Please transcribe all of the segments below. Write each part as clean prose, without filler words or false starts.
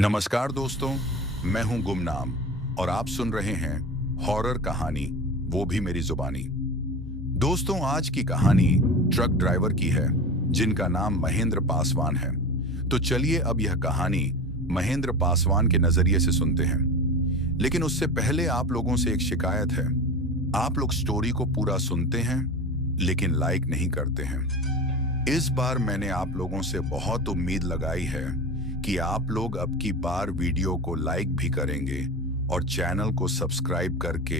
नमस्कार दोस्तों, मैं हूं गुमनाम और आप सुन रहे हैं हॉरर कहानी, वो भी मेरी जुबानी। दोस्तों, आज की कहानी ट्रक ड्राइवर की है जिनका नाम महेंद्र पासवान है। तो चलिए अब यह कहानी महेंद्र पासवान के नजरिए से सुनते हैं। लेकिन उससे पहले आप लोगों से एक शिकायत है। आप लोग स्टोरी को पूरा सुनते हैं लेकिन लाइक नहीं करते हैं। इस बार मैंने आप लोगों से बहुत उम्मीद लगाई है कि आप लोग अब की बार वीडियो को लाइक भी करेंगे और चैनल को सब्सक्राइब करके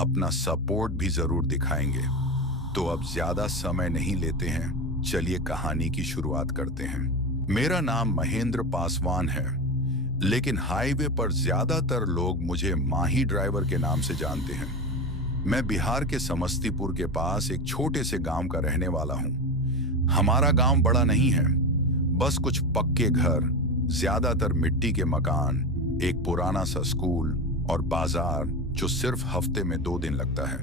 अपना सपोर्ट भी जरूर दिखाएंगे। तो अब ज्यादा समय नहीं लेते हैं, चलिए कहानी की शुरुआत करते हैं। मेरा नाम महेंद्र पासवान है, लेकिन हाईवे पर ज्यादातर लोग मुझे माही ड्राइवर के नाम से जानते हैं। मैं बिहार के समस्तीपुर के पास एक छोटे से गांव का रहने वाला हूं। हमारा गांव बड़ा नहीं है, बस कुछ पक्के घर, ज्यादातर मिट्टी के मकान, एक पुराना सा स्कूल और बाजार जो सिर्फ हफ्ते में 2 दिन लगता है।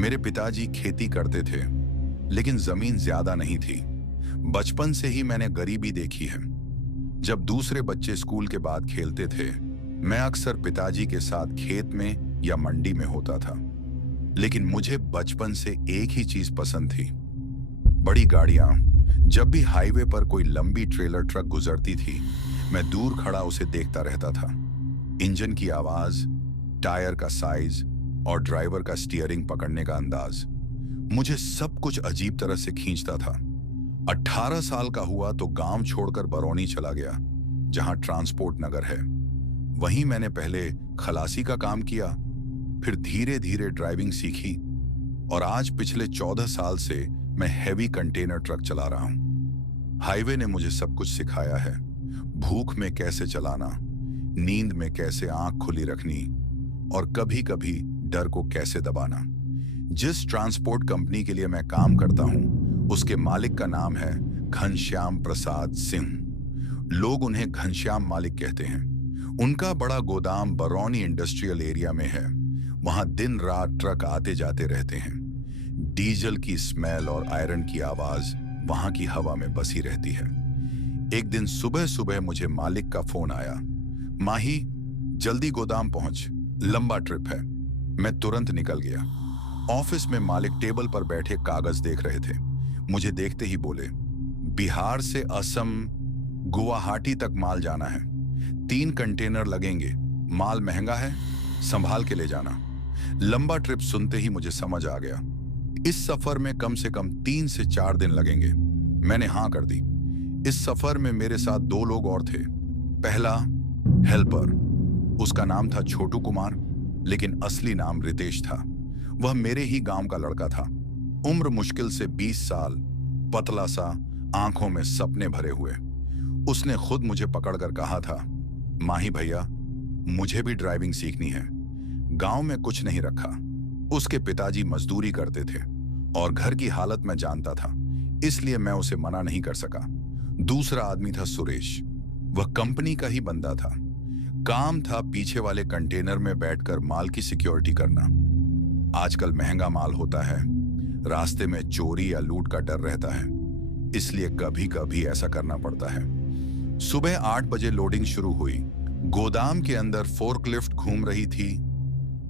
मेरे पिताजी खेती करते थे, लेकिन जमीन ज्यादा नहीं थी। बचपन से ही मैंने गरीबी देखी है। जब दूसरे बच्चे स्कूल के बाद खेलते थे, मैं अक्सर पिताजी के साथ खेत में या मंडी में होता था। लेकिन मुझे बचपन से एक ही चीज पसंद थी, बड़ी गाड़ियां। जब भी हाईवे पर कोई लंबी ट्रेलर ट्रक गुजरती थी, मैं दूर खड़ा उसे देखता रहता था। इंजन की आवाज, टायर का साइज और ड्राइवर का स्टीयरिंग पकड़ने का अंदाज मुझे सब कुछ अजीब तरह से खींचता था। 18 साल का हुआ तो गांव छोड़कर बरौनी चला गया, जहां ट्रांसपोर्ट नगर है। वहीं मैंने पहले खलासी का काम किया, फिर धीरे धीरे ड्राइविंग सीखी और आज पिछले 14 साल से मैं हैवी कंटेनर ट्रक चला रहा हूं। हाईवे ने मुझे सब कुछ सिखाया है, भूख में कैसे चलाना, नींद में कैसे आंख खुली रखनी और कभी कभी डर को कैसे दबाना। जिस ट्रांसपोर्ट कंपनी के लिए मैं काम करता हूं, उसके मालिक का नाम है घनश्याम प्रसाद सिंह। लोग उन्हें घनश्याम मालिक कहते हैं। उनका बड़ा गोदाम बरौनी इंडस्ट्रियल एरिया में है। वहां दिन रात ट्रक आते जाते रहते हैं। डीजल की स्मेल और आयरन की आवाज वहां की हवा में बसी रहती है। एक दिन सुबह सुबह मुझे मालिक का फोन आया, माही जल्दी गोदाम पहुंच, लंबा ट्रिप है। मैं तुरंत निकल गया। ऑफिस में मालिक टेबल पर बैठे कागज देख रहे थे। मुझे देखते ही बोले, बिहार से असम गुवाहाटी तक माल जाना है, 3 कंटेनर लगेंगे, माल महंगा है, संभाल के ले जाना। लंबा ट्रिप सुनते ही मुझे समझ आ गया, इस सफर में कम से कम 3 से 4 दिन लगेंगे। मैंने हाँ कर दी। इस सफर में मेरे साथ 2 लोग और थे। पहला हेल्पर, उसका नाम था छोटू कुमार, लेकिन असली नाम रितेश था। वह मेरे ही गांव का लड़का था। उम्र मुश्किल से 20 साल, पतला सा, आंखों में सपने भरे हुए। उसने खुद मुझे पकड़कर कहा था, माही भैया मुझे भी ड्राइविंग सीखनी है। गांव में कुछ नहीं रखा। उसके पिताजी मजदूरी करते थे और घर की हालत मैं जानता था, इसलिए मैं उसे मना नहीं कर सका। दूसरा आदमी था सुरेश। वह कंपनी का ही बंदा था। काम था पीछे वाले कंटेनर में बैठकर माल की सिक्योरिटी करना। आजकल महंगा माल होता है, रास्ते में चोरी या लूट का डर रहता है, इसलिए कभी कभी ऐसा करना पड़ता है। सुबह 8 बजे लोडिंग शुरू हुई। गोदाम के अंदर फोर्कलिफ्ट घूम रही थी।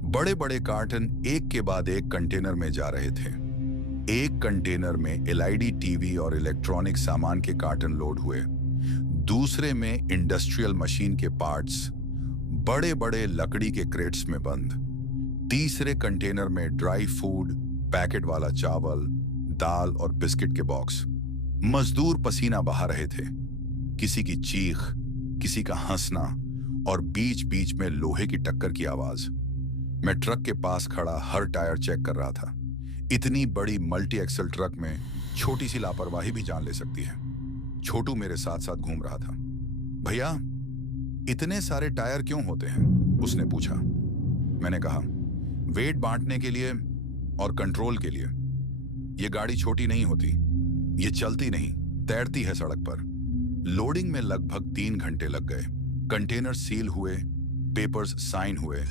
बड़े बड़े कार्टन एक के बाद एक कंटेनर में जा रहे थे। एक कंटेनर में एलईडी टीवी और इलेक्ट्रॉनिक सामान के कार्टन लोड हुए, दूसरे में इंडस्ट्रियल मशीन के पार्ट्स बड़े बड़े लकड़ी के क्रेट्स में बंद, तीसरे कंटेनर में ड्राई फूड, पैकेट वाला चावल, दाल और बिस्किट के बॉक्स। मजदूर पसीना बहा रहे थे, किसी की चीख, किसी का हंसना और बीच बीच में लोहे की टक्कर की आवाज। मैं ट्रक के पास खड़ा हर टायर चेक कर रहा था। इतनी बड़ी मल्टी एक्सल ट्रक में छोटी सी लापरवाही भी जान ले सकती है। छोटू मेरे साथ साथ घूम रहा था। भैया इतने सारे टायर क्यों होते हैं, उसने पूछा। मैंने कहा, वेट बांटने के लिए और कंट्रोल के लिए। ये गाड़ी छोटी नहीं होती, ये चलती नहीं, तैरती है सड़क पर। लोडिंग में लगभग 3 घंटे लग गए। कंटेनर सील हुए, पेपर्स साइन हुए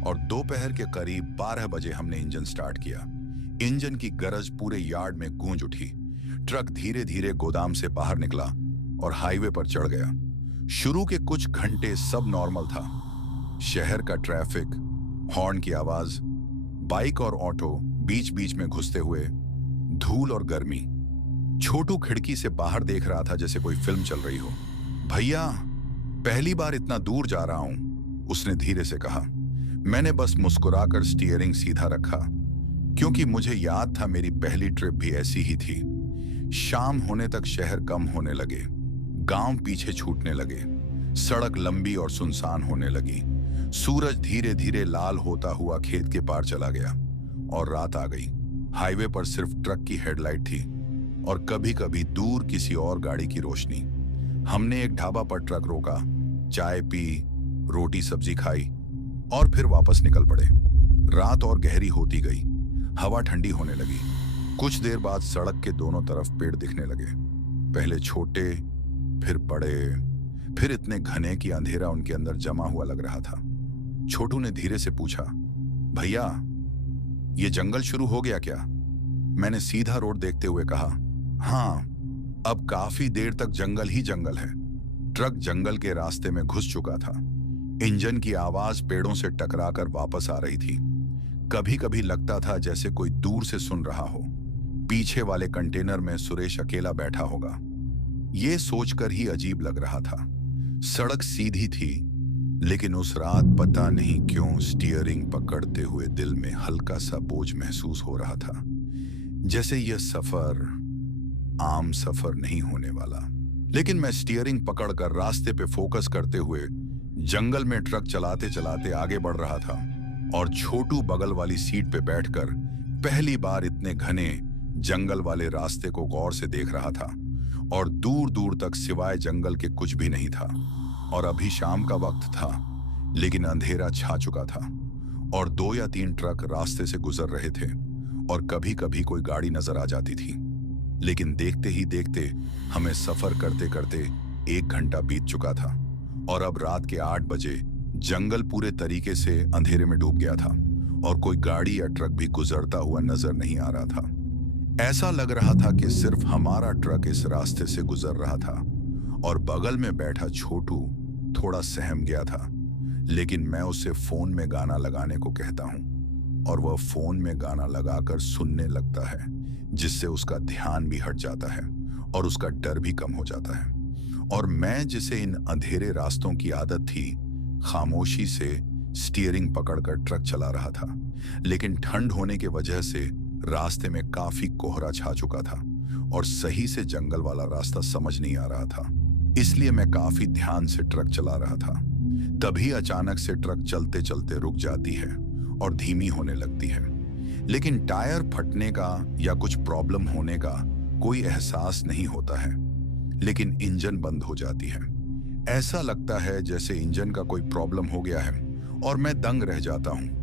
और दोपहर के करीब 12 बजे हमने इंजन स्टार्ट किया। इंजन की गरज पूरे यार्ड में गूंज उठी। ट्रक धीरे धीरे गोदाम से बाहर निकला और हाईवे पर चढ़ गया। शुरू के कुछ घंटे सब नॉर्मल था। शहर का ट्रैफिक, हॉर्न की आवाज, बाइक और ऑटो बीच बीच में घुसते हुए, धूल और गर्मी। छोटू खिड़की से बाहर देख रहा था जैसे कोई फिल्म चल रही हो। भैया, पहली बार इतना दूर जा रहा हूं, उसने धीरे से कहा। मैंने बस मुस्कुराकर स्टीयरिंग सीधा रखा, क्योंकि मुझे याद था मेरी पहली ट्रिप भी ऐसी ही थी। शाम होने तक शहर कम होने लगे, गांव पीछे छूटने लगे, सड़क लंबी और सुनसान होने लगी। सूरज धीरे धीरे लाल होता हुआ खेत के पार चला गया और रात आ गई। हाईवे पर सिर्फ ट्रक की हेडलाइट थी और कभी कभी दूर किसी और गाड़ी की रोशनी। हमने एक ढाबा पर ट्रक रोका, चाय पी, रोटी सब्जी खाई और फिर वापस निकल पड़े। रात और गहरी होती गई, हवा ठंडी होने लगी। कुछ देर बाद सड़क के दोनों तरफ पेड़ दिखने लगे, पहले छोटे, फिर बड़े, फिर इतने घने कि अंधेरा उनके अंदर जमा हुआ लग रहा था। छोटू ने धीरे से पूछा, भैया, ये जंगल शुरू हो गया क्या? मैंने सीधा रोड देखते हुए कहा, हाँ, अब काफी देर तक जंगल ही जंगल है। ट्रक जंगल के रास्ते में घुस चुका था। इंजन की आवाज पेड़ों से टकराकर वापस आ रही थी। कभी कभी लगता था जैसे कोई दूर से सुन रहा हो। पीछे वाले कंटेनर में सुरेश अकेला बैठा होगा। ये सोचकर ही अजीब लग रहा था। सड़क सीधी थी, लेकिन उस रात पता नहीं क्यों स्टीयरिंग पकड़ते हुए दिल में हल्का सा बोझ महसूस हो रहा था, जैसे यह सफर आम सफर नहीं होने वाला। लेकिन मैं स्टीयरिंग पकड़कर रास्ते पे फोकस करते हुए जंगल में ट्रक चलाते चलाते आगे बढ़ रहा था और छोटू बगल वाली सीट पे बैठकर पहली बार इतने घने जंगल वाले रास्ते को गौर से देख रहा था। और दूर दूर तक सिवाय जंगल के कुछ भी नहीं था। और अभी शाम का वक्त था, लेकिन अंधेरा छा चुका था और 2 या 3 ट्रक रास्ते से गुजर रहे थे और कभी कभी कोई गाड़ी नजर आ जाती थी। लेकिन देखते ही देखते हमें सफर करते करते 1 घंटा बीत चुका था और अब रात के 8 बजे जंगल पूरे तरीके से अंधेरे में डूब गया था और कोई गाड़ी या ट्रक भी गुजरता हुआ नजर नहीं आ रहा था। ऐसा लग रहा था कि सिर्फ हमारा ट्रक इस रास्ते से गुजर रहा था और बगल में बैठा छोटू थोड़ा सहम गया था। लेकिन मैं उसे फोन में गाना लगाने को कहता हूं और वह फोन में गाना लगाकर सुनने लगता है, जिससे उसका ध्यान भी हट जाता है और उसका डर भी कम हो जाता है। और मैं, जिसे इन अंधेरे रास्तों की आदत थी, खामोशी से स्टीयरिंग पकड़कर ट्रक चला रहा था। लेकिन ठंड होने की वजह से रास्ते में काफी कोहरा छा चुका था और सही से जंगल वाला रास्ता समझ नहीं आ रहा था। इसलिए मैं काफी ध्यान से ट्रक चला रहा था। तभी अचानक से ट्रक चलते चलते रुक जाती है और धीमी होने लगती है। लेकिन टायर फटने का या कुछ प्रॉब्लम होने का कोई एहसास नहीं होता है, लेकिन इंजन बंद हो जाती है। ऐसा लगता है जैसे इंजन का कोई प्रॉब्लम हो गया है और मैं दंग रह जाता हूं,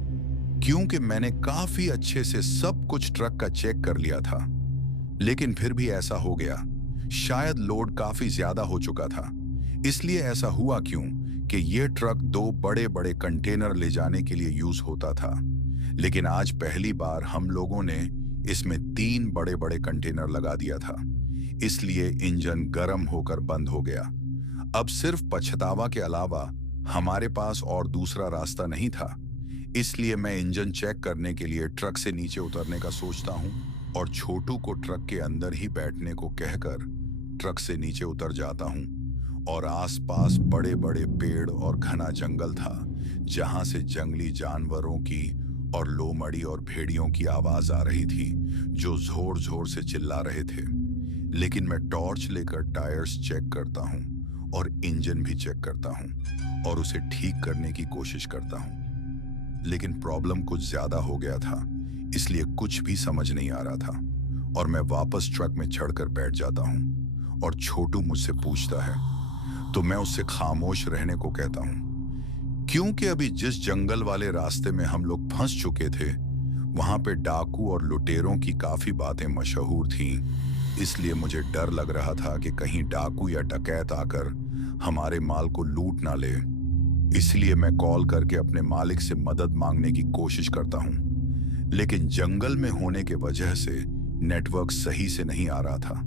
क्योंकि मैंने काफी अच्छे से सब कुछ ट्रक का चेक कर लिया था। लेकिन फिर भी ऐसा हो गया। शायद लोड काफी ज्यादा हो चुका था। इसलिए ऐसा हुआ क्यों कि यह ट्रक 2 बड़े बड़े कंटेनर ले जाने के लिए यूज होता था, लेकिन आज पहली बार हम लोगों ने इसमें 3 बड़े बड़े कंटेनर लगा दिया था। इसलिए इंजन गर्म होकर बंद हो गया। अब सिर्फ पछतावा के अलावा हमारे पास और दूसरा रास्ता नहीं था। इसलिए मैं इंजन चेक करने के लिए ट्रक से नीचे उतरने का सोचता हूं और छोटू को ट्रक के अंदर ही बैठने को कहकर ट्रक से नीचे उतर जाता हूं। और आसपास बड़े बड़े पेड़ और घना जंगल था, जहां से जंगली जानवरों की और लोमड़ी और भेड़ियों की आवाज आ रही थी, जो जोर जोर से चिल्ला रहे थे। लेकिन मैं टॉर्च लेकर टायर्स चेक करता हूं और इंजन भी चेक करता हूं और उसे ठीक करने की कोशिश करता हूं। लेकिन प्रॉब्लम कुछ ज्यादा हो गया था, इसलिए कुछ भी समझ नहीं आ रहा था और मैं वापस ट्रक में चढ़कर बैठ जाता हूं और छोटू मुझसे पूछता है तो मैं उससे खामोश रहने को कहता हूं, क्योंकि अभी जिस जंगल वाले रास्ते में हम लोग फंस चुके थे, वहां पे डाकू और लुटेरों की काफी बातें मशहूर थीं। इसलिए मुझे डर लग रहा था कि कहीं डाकू या डकैत आकर हमारे माल को लूट ना ले। इसलिए मैं कॉल करके अपने मालिक से मदद मांगने की कोशिश करता हूं, लेकिन जंगल में होने के वजह से नेटवर्क सही से नहीं आ रहा था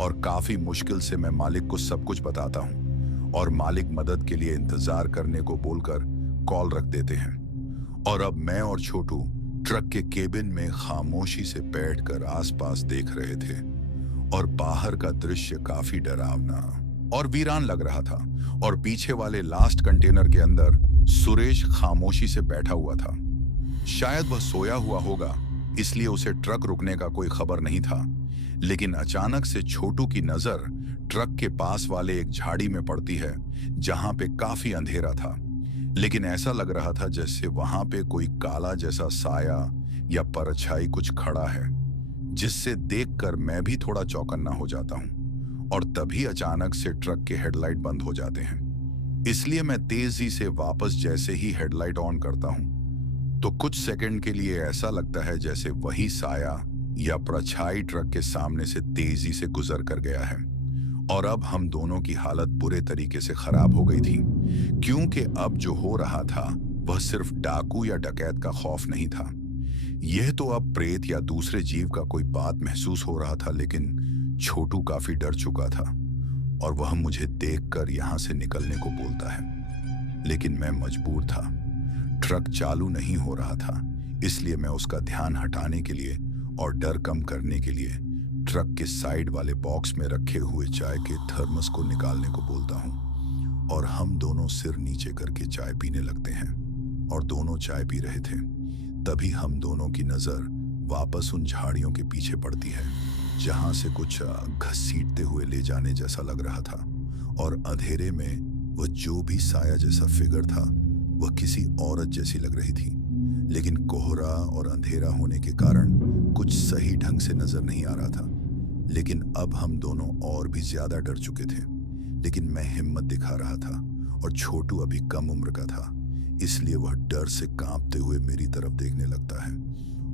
और काफी मुश्किल से मैं मालिक को सब कुछ बताता हूं और मालिक मदद के लिए इंतजार करने को बोलकर कॉल रख देते हैं। और अब मैं और छोटू ट्रक के केबिन में खामोशी से बैठकर आसपास देख रहे थे और बाहर का दृश्य काफी डरावना और वीरान लग रहा था। और पीछे वाले लास्ट कंटेनर के अंदर सुरेश खामोशी से बैठा हुआ था। शायद वह सोया हुआ होगा, इसलिए उसे ट्रक रुकने का कोई खबर नहीं था। लेकिन अचानक से छोटू की नजर ट्रक के पास वाले एक झाड़ी में पड़ती है, जहां पे काफी अंधेरा था, लेकिन ऐसा लग रहा था जैसे वहां पे कोई काला जैसा साया या परछाई कुछ खड़ा है, जिससे देखकर मैं भी थोड़ा चौकन्ना हो जाता हूं। और तभी अचानक से ट्रक के हेडलाइट बंद हो जाते हैं, इसलिए मैं तेजी से वापस जैसे ही हेडलाइट ऑन करता हूं तो कुछ सेकंड के लिए ऐसा लगता है जैसे वही साया या परछाई ट्रक के सामने से तेजी से गुजर कर गया है। और अब हम दोनों की हालत बुरे तरीके से खराब हो गई थी, क्योंकि अब जो हो रहा था वह सिर्फ डाकू या डकैत का खौफ नहीं था। यह तो अब प्रेत या दूसरे जीव का कोई बात महसूस हो रहा था। लेकिन छोटू काफी डर चुका था और वह मुझे देखकर यहां से निकलने को बोलता है, लेकिन मैं मजबूर था। ट्रक चालू नहीं हो रहा था, इसलिए मैं उसका ध्यान हटाने के लिए और डर कम करने के लिए ट्रक के साइड वाले बॉक्स में रखे हुए चाय के थर्मस को निकालने को बोलता हूं। और हम दोनों सिर नीचे करके चाय पीने लगते हैं और दोनों चाय पी रहे थे। तभी हम दोनों की नजर वापस उन झाड़ियों के पीछे पड़ती है, जहां से कुछ घसीटते हुए ले जाने जैसा लग रहा था। और अंधेरे में वह जो भी साया जैसा फिगर था वह किसी औरत जैसी लग रही थी, लेकिन कोहरा और अंधेरा होने के कारण कुछ सही ढंग से नजर नहीं आ रहा था। लेकिन अब हम दोनों और भी ज्यादा डर चुके थे, लेकिन मैं हिम्मत दिखा रहा था और छोटू अभी कम उम्र का था, इसलिए वह डर से कांपते हुए मेरी तरफ देखने लगता है।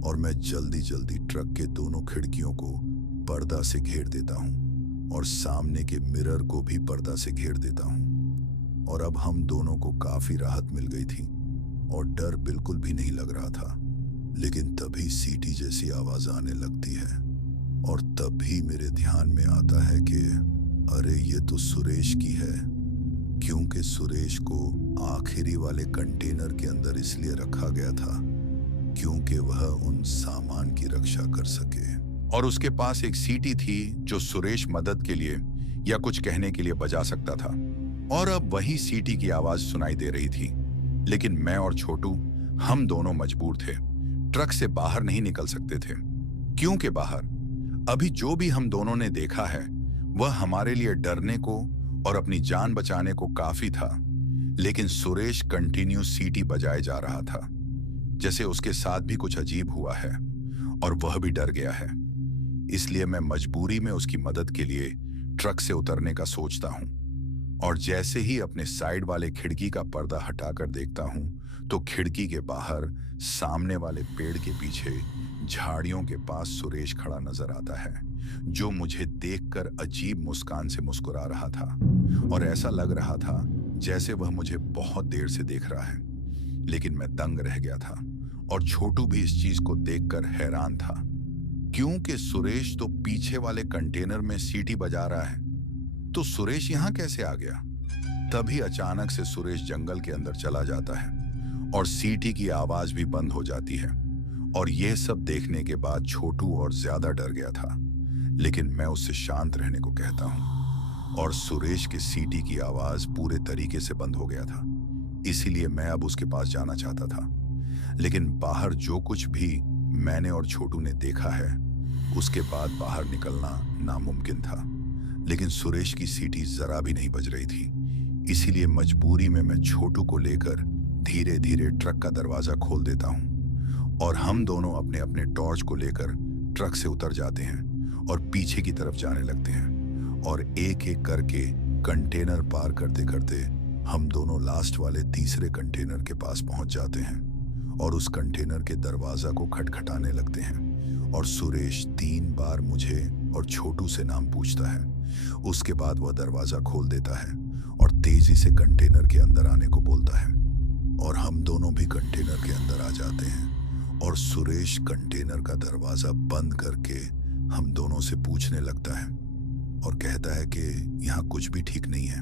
और मैं जल्दी जल्दी ट्रक के दोनों खिड़कियों को पर्दा से घेर देता हूँ और सामने के मिरर को भी पर्दा से घेर देता हूँ। और अब हम दोनों को काफी राहत मिल गई थी और डर बिल्कुल भी नहीं लग रहा था। लेकिन तभी सीटी जैसी आवाज आने लगती है और तभी मेरे ध्यान में आता है कि अरे ये तो सुरेश की है, क्योंकि सुरेश को आखिरी वाले कंटेनर के अंदर इसलिए रखा गया था क्योंकि वह उन सामान की रक्षा कर सके। और उसके पास एक सीटी थी जो सुरेश मदद के लिए या कुछ कहने के लिए बजा सकता था। और अब वही सीटी की आवाज सुनाई दे रही थी, लेकिन मैं और छोटू हम दोनों मजबूर थे। ट्रक से बाहर नहीं निकल सकते थे, क्योंकि बाहर अभी जो भी हम दोनों ने देखा है वह हमारे लिए डरने को और अपनी जान बचाने को काफी था। लेकिन सुरेश कंटिन्यू सीटी बजाए जा रहा था, जैसे उसके साथ भी कुछ अजीब हुआ है और वह भी डर गया है। इसलिए मैं मजबूरी में उसकी मदद के लिए ट्रक से उतरने का सोचता हूं। और जैसे ही अपने साइड वाले खिड़की का पर्दा हटाकर देखता हूं तो खिड़की के बाहर सामने वाले पेड़ के पीछे झाड़ियों के पास सुरेश खड़ा नजर आता है, जो मुझे देखकर अजीब मुस्कान से मुस्कुरा रहा था। और ऐसा लग रहा था जैसे वह मुझे बहुत देर से देख रहा है। लेकिन मैं दंग रह गया था और छोटू भी इस चीज को देखकर हैरान था, क्योंकि सुरेश तो पीछे वाले कंटेनर में सीटी बजा रहा है, तो सुरेश यहां कैसे आ गया? तभी अचानक से सुरेश जंगल के अंदर चला जाता है और सीटी की आवाज भी बंद हो जाती है। और यह सब देखने के बाद छोटू और ज्यादा डर गया था, लेकिन मैं उससे शांत रहने को कहता हूं। और सुरेश की सीटी की आवाज पूरे तरीके से बंद हो गया था, इसीलिए मैं अब उसके पास जाना चाहता था। लेकिन बाहर जो कुछ भी मैंने और छोटू ने देखा है, उसके बाद बाहर निकलना नामुमकिन था। लेकिन सुरेश की सीटी जरा भी नहीं बज रही थी, इसीलिए मजबूरी में मैं छोटू को लेकर धीरे धीरे ट्रक का दरवाजा खोल देता हूं और हम दोनों अपने अपने टॉर्च को लेकर ट्रक से उतर जाते हैं और पीछे की तरफ जाने लगते हैं। और एक एक करके कंटेनर पार करते करते हम दोनों लास्ट वाले तीसरे कंटेनर के पास पहुंच जाते हैं और उस कंटेनर के दरवाजा को खटखटाने लगते हैं। और सुरेश 3 बार मुझे और छोटू से नाम पूछता है। उसके बाद वह दरवाजा खोल देता है और तेजी से कंटेनर के अंदर आने को बोलता है और हम दोनों भी कंटेनर के अंदर आ जाते हैं। और सुरेश कंटेनर का दरवाजा बंद करके हम दोनों से पूछने लगता है और कहता है कि यहाँ कुछ भी ठीक नहीं है।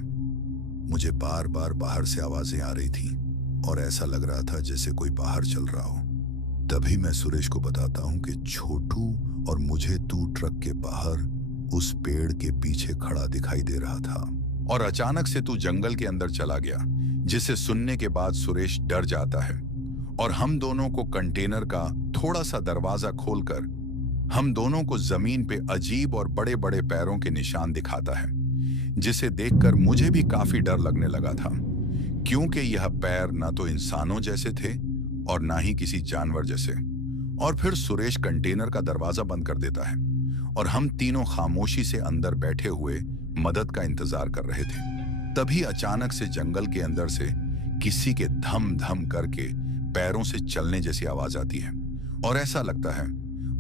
मुझे बार बार बाहर से आवाजें आ रही थी और ऐसा लग रहा था जैसे कोई बाहर चल रहा हो। तभी मैं सुरेश को बताता हूँ कि छोटू और मुझे तू ट्रक के बाहर उस पेड़ के पीछे खड़ा दिखाई दे रहा था और अचानक से तू जंगल के अंदर चला गया, जिसे सुनने के बाद सुरेश डर जाता है और हम दोनों को कंटेनर का थोड़ा सा दरवाजा खोलकर हम दोनों को जमीन पे अजीब और बड़े बड़े पैरों के निशान दिखाता है, जिसे देखकर मुझे भी काफी डर लगने लगा था, क्योंकि यह पैर ना तो इंसानों जैसे थे और ना ही किसी जानवर जैसे। और फिर सुरेश कंटेनर का दरवाजा बंद कर देता है और हम तीनों खामोशी से अंदर बैठे हुए मदद का इंतजार कर रहे थे। तभी अचानक से जंगल के अंदर से किसी के धम धम करके पैरों से चलने जैसी आवाज आती है और ऐसा लगता है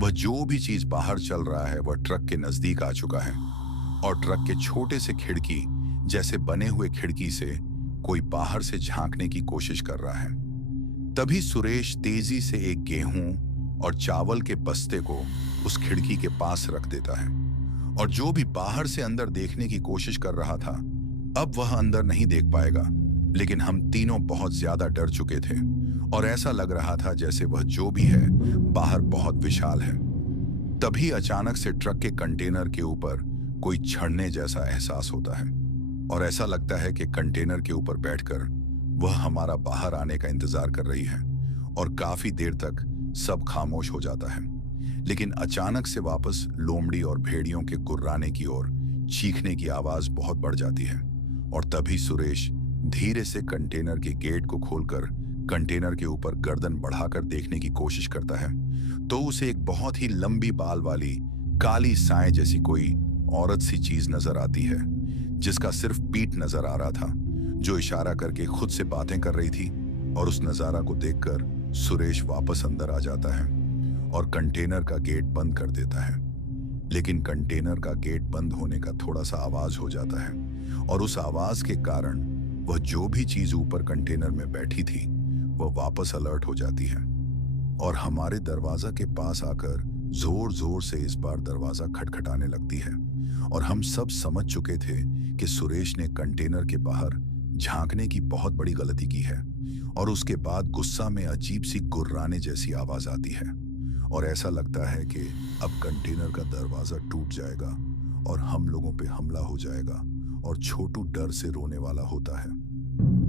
वह जो भी चीज बाहर चल रहा है वह ट्रक के नजदीक आ चुका है और ट्रक के छोटे से खिड़की जैसे बने हुए खिड़की से कोई बाहर से झांकने की कोशिश कर रहा है। तभी सुरेश तेजी से एक गेहूं और चावल के बस्ते को उस खिड़की के पास रख देता है और जो भी बाहर से अंदर देखने की कोशिश कर रहा था अब वह अंदर नहीं देख पाएगा, लेकिन हम तीनों बहुत ज्यादा डर चुके थे और ऐसा लग रहा था जैसे वह जो भी है बाहर बहुत विशाल है। तभी अचानक से ट्रक के कंटेनर के ऊपर कोई चढ़ने जैसा एहसास होता है और ऐसा लगता है कि कंटेनर के ऊपर बैठकर वह हमारा बाहर आने का इंतजार कर रही है और काफी देर तक सब खामोश हो जाता है। लेकिन अचानक से वापस लोमड़ी और भेड़ियों के गुर्राने की ओर चीखने की आवाज बहुत बढ़ जाती है और तभी सुरेश धीरे से कंटेनर के गेट को खोलकर कंटेनर के ऊपर गर्दन बढ़ाकर देखने की कोशिश करता है तो उसे एक बहुत ही लंबी बाल वाली काली साए जैसी कोई औरत सी चीज नजर आती है, जिसका सिर्फ पीठ नजर आ रहा था, जो इशारा करके खुद से बातें कर रही थी। और उस नजारा को देखकर सुरेश वापस अंदर आ जाता है और कंटेनर का गेट बंद कर देता है। लेकिन कंटेनर का गेट बंद होने का थोड़ा सा आवाज हो जाता है और उस आवाज के कारण वह जो भी चीज ऊपर कंटेनर में बैठी थी वह वापस अलर्ट हो जाती है और हमारे दरवाजा के पास आकर जोर जोर से इस बार दरवाजा खटखटाने लगती है और हम सब समझ चुके थे कि सुरेश ने कंटेनर के बाहर झांकने की बहुत बड़ी गलती की है। और उसके बाद गुस्सा में अजीब सी गुर्राने जैसी आवाज आती है और ऐसा लगता है कि अब कंटेनर का दरवाजा टूट जाएगा और हम लोगों पे हमला हो जाएगा और छोटू डर से रोने वाला होता है।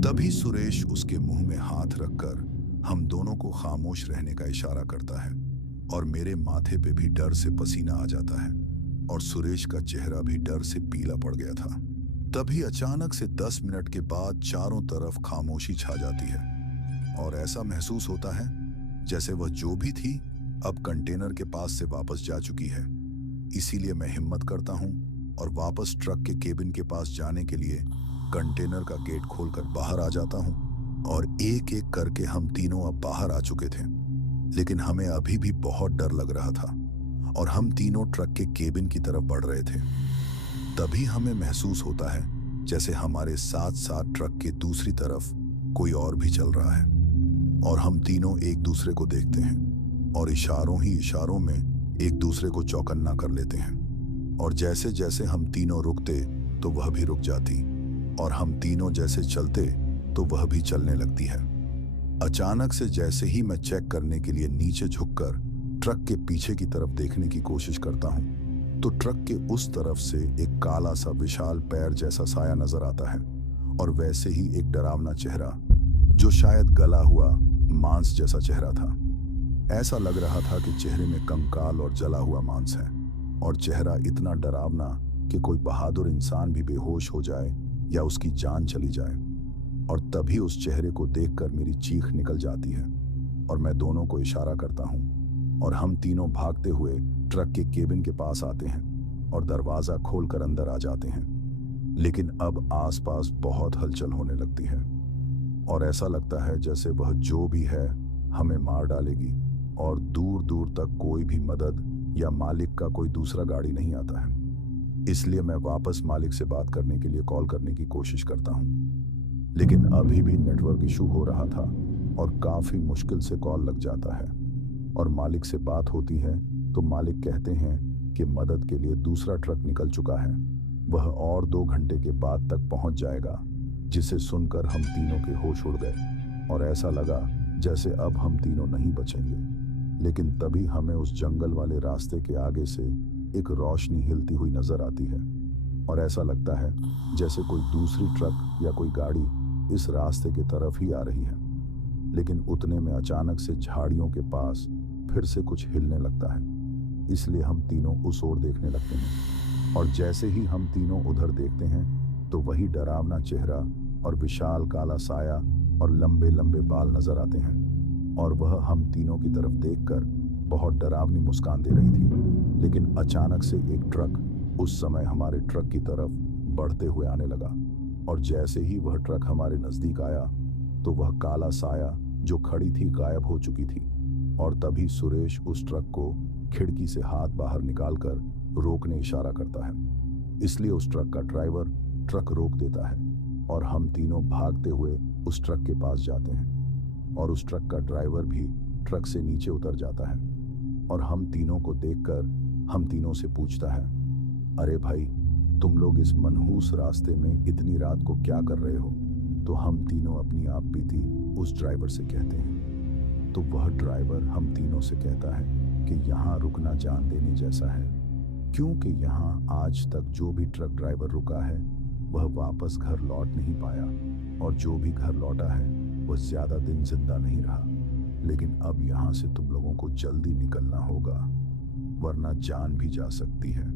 तभी सुरेश उसके मुंह में हाथ रखकर हम दोनों को खामोश रहने का इशारा करता है और मेरे माथे पे भी डर से पसीना आ जाता है और सुरेश का चेहरा भी डर से पीला पड़ गया था। तभी अचानक से 10 मिनट के बाद चारों तरफ खामोशी छा जाती है और ऐसा महसूस होता है जैसे वह जो भी थी अब कंटेनर के पास से वापस जा चुकी है। इसीलिए मैं हिम्मत करता हूँ और वापस ट्रक के केबिन के पास जाने के लिए कंटेनर का गेट खोलकर बाहर आ जाता हूँ और एक एक करके हम तीनों अब बाहर आ चुके थे, लेकिन हमें अभी भी बहुत डर लग रहा था और हम तीनों ट्रक के केबिन की तरफ बढ़ रहे थे। तभी हमें महसूस होता है जैसे हमारे साथ साथ ट्रक के दूसरी तरफ कोई और भी चल रहा है और हम तीनों एक दूसरे को देखते हैं और इशारों ही इशारों में एक दूसरे को चौकन्ना कर लेते हैं और जैसे जैसे हम तीनों रुकते तो वह भी रुक जाती और हम तीनों जैसे चलते तो वह भी चलने लगती है। अचानक से जैसे ही मैं चेक करने के लिए नीचे झुककर ट्रक के पीछे की तरफ देखने की कोशिश करता हूं तो ट्रक के उस तरफ से एक काला सा विशाल पैर जैसा साया नजर आता है और वैसे ही एक डरावना चेहरा जो शायद गला हुआ मांस जैसा चेहरा था। ऐसा लग रहा था कि चेहरे में कंकाल और जला हुआ मांस है और चेहरा इतना डरावना कि कोई बहादुर इंसान भी बेहोश हो जाए या उसकी जान चली जाए। और तभी उस चेहरे को देखकर मेरी चीख निकल जाती है और मैं दोनों को इशारा करता हूं और हम तीनों भागते हुए ट्रक के केबिन के पास आते हैं और दरवाजा खोलकर अंदर आ जाते हैं। लेकिन अब आसपास बहुत हलचल होने लगती है और ऐसा लगता है जैसे वह जो भी है हमें मार डालेगी और दूर दूर तक कोई भी मदद या मालिक का कोई दूसरा गाड़ी नहीं आता है। इसलिए मैं वापस मालिक से बात करने के लिए कॉल करने की कोशिश करता हूँ, लेकिन अभी भी नेटवर्क इशू हो रहा था और काफी मुश्किल से कॉल लग जाता है और मालिक से बात होती है तो मालिक कहते हैं कि मदद के लिए दूसरा ट्रक निकल चुका है, वह और 2 घंटे के बाद तक पहुंच जाएगा, जिसे सुनकर हम तीनों के होश उड़ गए और ऐसा लगा जैसे अब हम तीनों नहीं बचेंगे। लेकिन तभी हमें उस जंगल वाले रास्ते के आगे से एक रोशनी हिलती हुई नजर आती है और ऐसा लगता है जैसे कोई दूसरी ट्रक या कोई गाड़ी इस रास्ते की तरफ ही आ रही है। लेकिन उतने में अचानक से झाड़ियों के पास फिर से कुछ हिलने लगता है, इसलिए हम तीनों उस ओर देखने लगते हैं। और जैसे ही हम तीनों उधर देखते हैं तो वही डरावना चेहरा और विशाल काला साया और लंबे लंबे बाल नजर आते हैं और वह हम तीनों की तरफ देखकर बहुत डरावनी मुस्कान दे रही थी। लेकिन अचानक से एक ट्रक उस समय हमारे ट्रक की तरफ बढ़ते हुए आने लगा और जैसे ही वह ट्रक हमारे नजदीक आया तो वह काला साया जो खड़ी थी गायब हो चुकी थी। और तभी सुरेश उस ट्रक को खिड़की से हाथ बाहर निकालकर रोकने इशारा करता है, इसलिए उस ट्रक का ड्राइवर ट्रक रोक देता है और हम तीनों भागते हुए उस ट्रक के पास जाते हैं और उस ट्रक का ड्राइवर भी ट्रक से नीचे उतर जाता है और हम तीनों को देखकर हम तीनों से पूछता है, अरे भाई, तुम लोग इस मनहूस रास्ते में इतनी रात को क्या कर रहे हो? तो हम तीनों अपनी आप बीती उस ड्राइवर से कहते हैं। तो वह ड्राइवर हम तीनों से कहता है कि यहाँ रुकना जान देने जैसा है, क्योंकि यहाँ आज तक जो भी ट्रक ड्राइवर रुका है वह वापस घर लौट नहीं पाया और जो भी घर लौटा है वह ज्यादा दिन जिंदा नहीं रहा। लेकिन अब यहाँ से तुम लोगों को जल्दी निकलना होगा, वरना जान भी जा सकती है।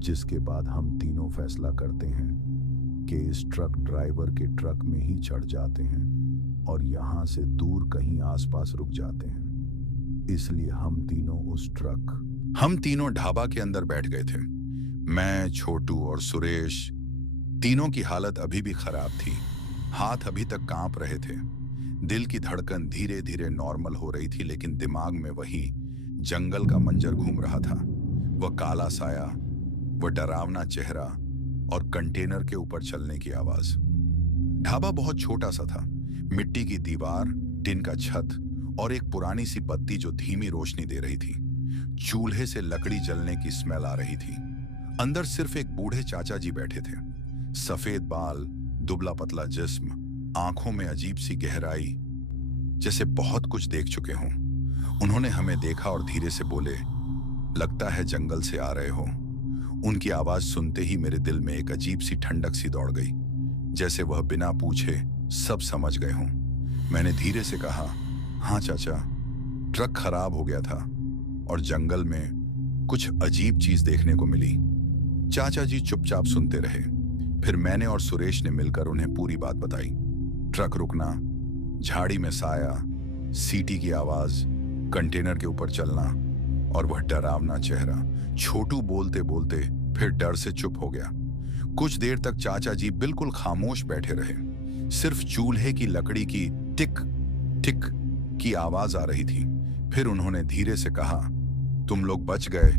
जिसके बाद हम तीनों फैसला करते हैं कि इस ट्रक ड्राइवर के ट्रक में ही चढ़ जाते हैं और यहाँ से दूर कहीं आसपास रुक जाते हैं। इसलिए हम तीनों ढाबा के अंदर बैठ गए थे। मैं, छोटू और सुरेश, तीनों की हालत अभी भी खराब थी। हाथ अभी तक कांप रहे थे, दिल की धड़कन धीरे धीरे नॉर्मल हो रही थी, लेकिन दिमाग में वही जंगल का मंजर घूम रहा था। वह काला साया, वह डरावना चेहरा और कंटेनर के ऊपर चलने की आवाज। ढाबा बहुत छोटा सा था, मिट्टी की दीवार, टिन का छत और एक पुरानी सी बत्ती जो धीमी रोशनी दे रही थी। चूल्हे से लकड़ी जलने की स्मेल आ रही थी। अंदर सिर्फ एक बूढ़े चाचा जी बैठे थे। सफेद बाल, दुबला पतला जिस्म, आंखों में अजीब सी गहराई, जैसे बहुत कुछ देख चुके हों। उन्होंने हमें देखा और धीरे से बोले, लगता है जंगल से आ रहे हो। उनकी आवाज सुनते ही मेरे दिल में एक अजीब सी ठंडक सी दौड़ गई, जैसे वह बिना पूछे सब समझ गए हों। मैंने धीरे से कहा, हाँ चाचा, ट्रक खराब हो गया था और जंगल में कुछ अजीब चीज देखने को मिली। चाचा जी चुपचाप सुनते रहे। फिर मैंने और सुरेश ने मिलकर उन्हें पूरी बात बताई। ट्रक रुकना, झाड़ी में साया, सीटी की आवाज, कंटेनर के ऊपर चलना और वह डरावना चेहरा। छोटू बोलते बोलते फिर डर से चुप हो गया। कुछ देर तक चाचा जी बिल्कुल खामोश बैठे रहे। सिर्फ चूल्हे की लकड़ी की टिक टिक की आवाज आ रही थी। फिर उन्होंने धीरे से कहा, तुम लोग बच गए,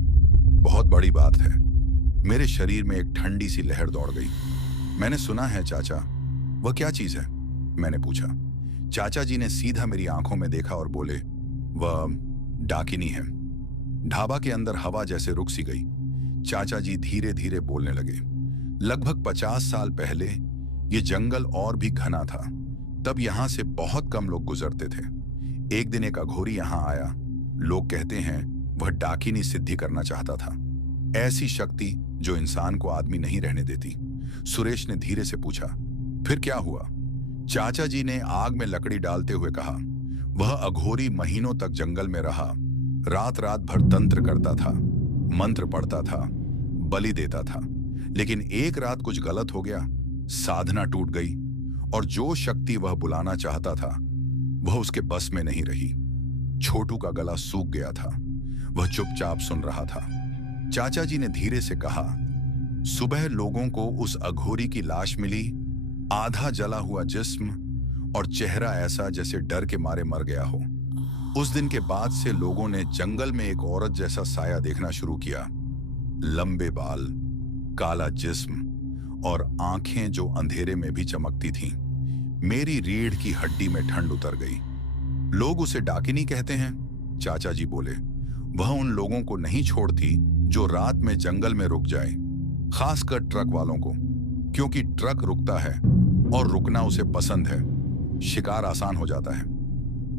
बहुत बड़ी बात है। मेरे शरीर में एक ठंडी सी लहर दौड़ गई। मैंने सुना है चाचा। वह क्या चीज है? मैंने पूछा। चाचा जी ने सीधा मेरी आंखों में देखा और बोले, वह डाकिनी है। ढाबा के अंदर हवा जैसे रुक सी गई। चाचा जी धीरे धीरे बोलने लगे, लगभग 50 साल पहले ये जंगल और भी घना था। तब यहाँ से बहुत कम लोग गुजरते थे। एक दिन एक अघोरी यहाँ आया। लोग कहते हैं वह डाकिनी सिद्धि करना चाहता था, ऐसी शक्ति जो इंसान को आदमी नहीं रहने देती। सुरेश ने धीरे से पूछा, फिर क्या हुआ? चाचा जी ने आग में लकड़ी डालते हुए कहा, वह अघोरी महीनों तक जंगल में रहा। रात रात भर तंत्र करता था, मंत्र पढ़ता था, बलि देता था। लेकिन एक रात कुछ गलत हो गया, साधना टूट गई और जो शक्ति वह बुलाना चाहता था वह उसके बस में नहीं रही। छोटू का गला सूख गया था। वह चुपचाप सुन रहा था। चाचा जी ने धीरे से कहा, सुबह लोगों को उस अघोरी की लाश मिली, आधा जला हुआ जिस्म और चेहरा ऐसा जैसे डर के मारे मर गया हो। उस दिन के बाद से लोगों ने जंगल में एक औरत जैसा साया देखना शुरू किया। लंबे बाल, काला जिस्म और आंखें जो अंधेरे में भी चमकती थीं। मेरी रीढ़ की हड्डी में ठंड उतर गई। लोग उसे डाकिनी कहते हैं, चाचा जी बोले। वह उन लोगों को नहीं छोड़ती जो रात में जंगल में रुक जाए, खासकर ट्रक वालों को, क्योंकि ट्रक रुकता है और रुकना उसे पसंद है। शिकार आसान हो जाता है।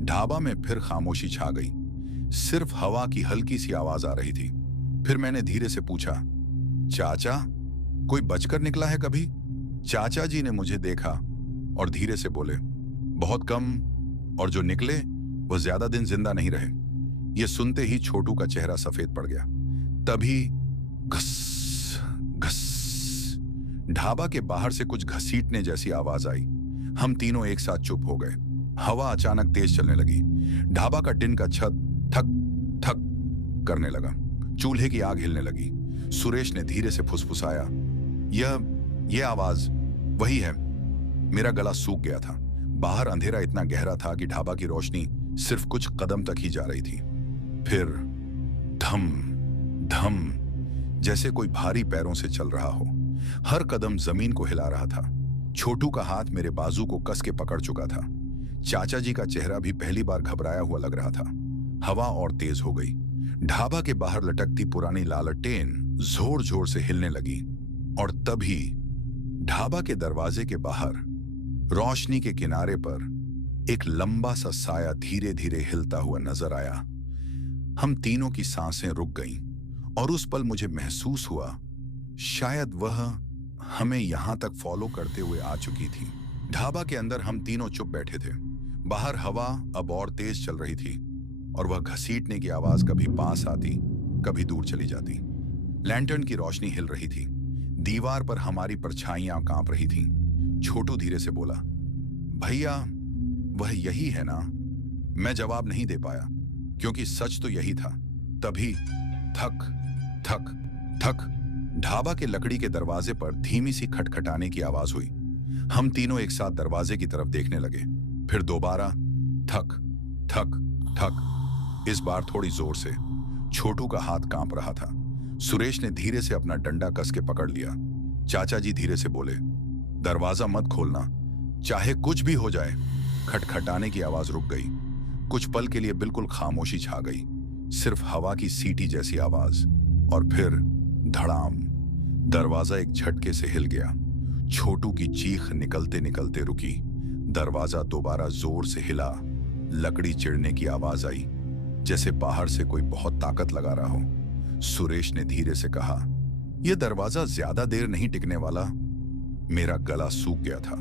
ढाबा में फिर खामोशी छा गई। सिर्फ हवा की हल्की सी आवाज आ रही थी। फिर मैंने धीरे से पूछा, चाचा, कोई बचकर निकला है कभी? चाचा जी ने मुझे देखा और धीरे से बोले, बहुत कम, और जो निकले वो ज्यादा दिन जिंदा नहीं रहे। ये सुनते ही छोटू का चेहरा सफेद पड़ गया। तभी घस घस ढाबा के बाहर से कुछ घसीटने जैसी आवाज आई। हम तीनों एक साथ चुप हो गए। हवा अचानक तेज चलने लगी। ढाबा का टिन का छत ठक ठक करने लगा। चूल्हे की आग हिलने लगी। सुरेश ने धीरे से फुसफुसाया, यह आवाज वही है। मेरा गला सूख गया था। बाहर अंधेरा इतना गहरा था कि ढाबा की रोशनी सिर्फ कुछ कदम तक ही जा रही थी। फिर धम धम, जैसे कोई भारी पैरों से चल रहा हो। हर कदम जमीन को हिला रहा था। छोटू का हाथ मेरे बाजू को कस के पकड़ चुका था। चाचा जी का चेहरा भी पहली बार घबराया हुआ लग रहा था। हवा और तेज हो गई। ढाबा के बाहर लटकती पुरानी लालटेन जोर जोर से हिलने लगी। और तभी ढाबा के दरवाजे के बाहर रोशनी के किनारे पर एक लंबा सा साया धीरे धीरे हिलता हुआ नजर आया। हम तीनों की सांसें रुक गईं और उस पल मुझे महसूस हुआ शायद वह हमें यहां तक फॉलो करते हुए आ चुकी थी। ढाबा के अंदर हम तीनों चुप बैठे थे। बाहर हवा अब और तेज चल रही थी और वह घसीटने की आवाज कभी पास आती, कभी दूर चली जाती। लैंटर्न की रोशनी हिल रही थी। दीवार पर हमारी परछाइयां कांप रही थीं। छोटू धीरे से बोला, भैया, वह यही है ना? मैं जवाब नहीं दे पाया क्योंकि सच तो यही था। तभी थक थक थक ढाबा के लकड़ी के दरवाजे पर धीमी सी खटखटाने की आवाज हुई। हम तीनों एक साथ दरवाजे की तरफ देखने लगे। फिर दोबारा थक थक थक, इस बार थोड़ी जोर से। छोटू का हाथ कांप रहा था। सुरेश ने धीरे से अपना डंडा कस के पकड़ लिया। चाचा जी धीरे से बोले, दरवाजा मत खोलना, चाहे कुछ भी हो जाए। खटखटाने की आवाज रुक गई। कुछ पल के लिए बिल्कुल खामोशी छा गई, सिर्फ हवा की सीटी जैसी आवाज। और फिर धड़ाम, दरवाजा एक झटके से हिल गया। छोटू की चीख निकलते निकलते रुकी। दरवाजा दोबारा जोर से हिला। लकड़ी चिड़ने की आवाज आई, जैसे बाहर से कोई बहुत ताकत लगा रहा हो। सुरेश ने धीरे से कहा, यह दरवाजा ज्यादा देर नहीं टिकने वाला। मेरा गला सूख गया था।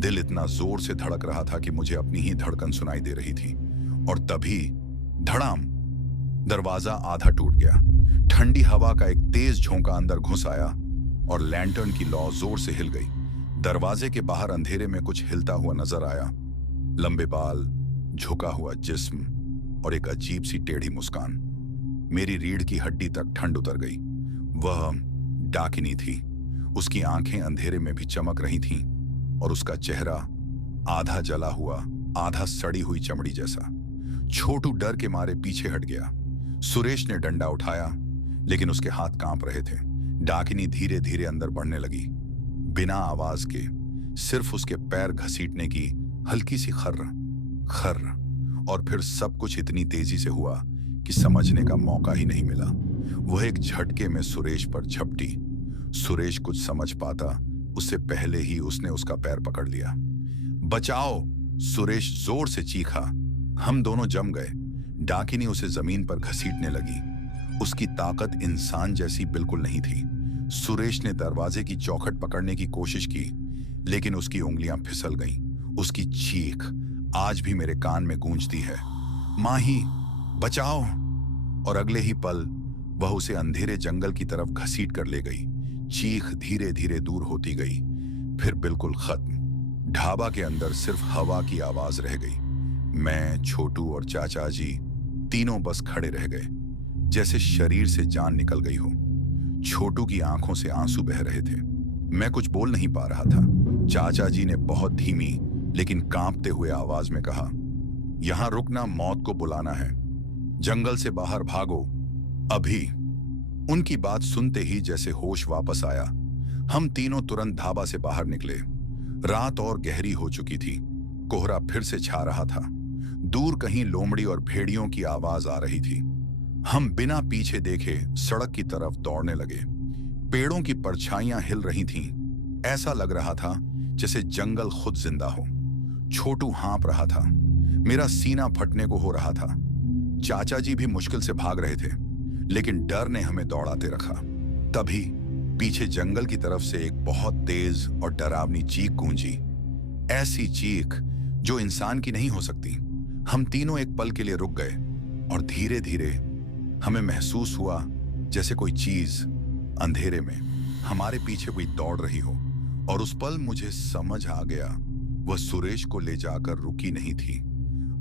दिल इतना जोर से धड़क रहा था कि मुझे अपनी ही धड़कन सुनाई दे रही थी। और तभी धड़ाम, दरवाजा आधा टूट गया। ठंडी हवा का एक तेज झोंका अंदर घुस आया और लैंटर्न की लौ जोर से हिल गई। दरवाजे के बाहर अंधेरे में कुछ हिलता हुआ नजर आया। लंबे बाल, झुका हुआ जिस्म और एक अजीब सी टेढ़ी मुस्कान। मेरी रीढ़ की हड्डी तक ठंड उतर गई। वह डाकिनी थी। उसकी आंखें अंधेरे में भी चमक रही थीं और उसका चेहरा आधा जला हुआ, आधा सड़ी हुई चमड़ी जैसा। छोटू डर के मारे पीछे हट गया। सुरेश ने डंडा उठाया, लेकिन उसके हाथ कांप रहे थे। डाकिनी धीरे धीरे अंदर बढ़ने लगी, बिना आवाज के, सिर्फ उसके पैर घसीटने की हल्की सी खर्र खर्र। और फिर सब कुछ इतनी तेजी से हुआ कि समझने का मौका ही नहीं मिला। वह एक झटके में सुरेश पर झपटी। सुरेश कुछ समझ पाता उससे पहले ही उसने उसका पैर पकड़ लिया। बचाओ! सुरेश जोर से चीखा। हम दोनों जम गए। डाकिनी उसे जमीन पर घसीटने लगी। उसकी ताकत इंसान जैसी बिल्कुल नहीं थी। सुरेश ने दरवाजे की चौखट पकड़ने की कोशिश की, लेकिन उसकी उंगलियां फिसल गईं। उसकी चीख आज भी मेरे कान में गूंजती है, माही, बचाओ! और अगले ही पल वह उसे अंधेरे जंगल की तरफ घसीट कर ले गई। चीख धीरे धीरे दूर होती गई, फिर बिल्कुल खत्म। ढाबा के अंदर सिर्फ हवा की आवाज रह गई। मैं, छोटू और चाचा जी तीनों बस खड़े रह गए, जैसे शरीर से जान निकल गई हो। छोटू की आंखों से आंसू बह रहे थे। मैं कुछ बोल नहीं पा रहा था। चाचा जी ने बहुत धीमी लेकिन कांपते हुए आवाज में कहा, यहां रुकना मौत को बुलाना है। जंगल से बाहर भागो, अभी। उनकी बात सुनते ही जैसे होश वापस आया। हम तीनों तुरंत ढाबा से बाहर निकले। रात और गहरी हो चुकी थी। कोहरा फिर से छा रहा था। दूर कहीं लोमड़ी और भेड़ियों की आवाज आ रही थी। हम बिना पीछे देखे सड़क की तरफ दौड़ने लगे। पेड़ों की परछाइयां हिल रही थीं। ऐसा लग रहा था जैसे जंगल खुद जिंदा हो। छोटू हाँप रहा था, मेरा सीना फटने को हो रहा था। चाचा जी भी मुश्किल से भाग रहे थे, लेकिन डर ने हमें दौड़ाते रखा। तभी पीछे जंगल की तरफ से एक बहुत तेज और डरावनी चीख गूंजी। ऐसी चीख जो इंसान की नहीं हो सकती। हम तीनों एक पल के लिए रुक गए और धीरे धीरे हमें महसूस हुआ जैसे कोई चीज अंधेरे में हमारे पीछे कोई दौड़ रही हो। और उस पल मुझे समझ आ गया, वह सुरेश को ले जाकर रुकी नहीं थी।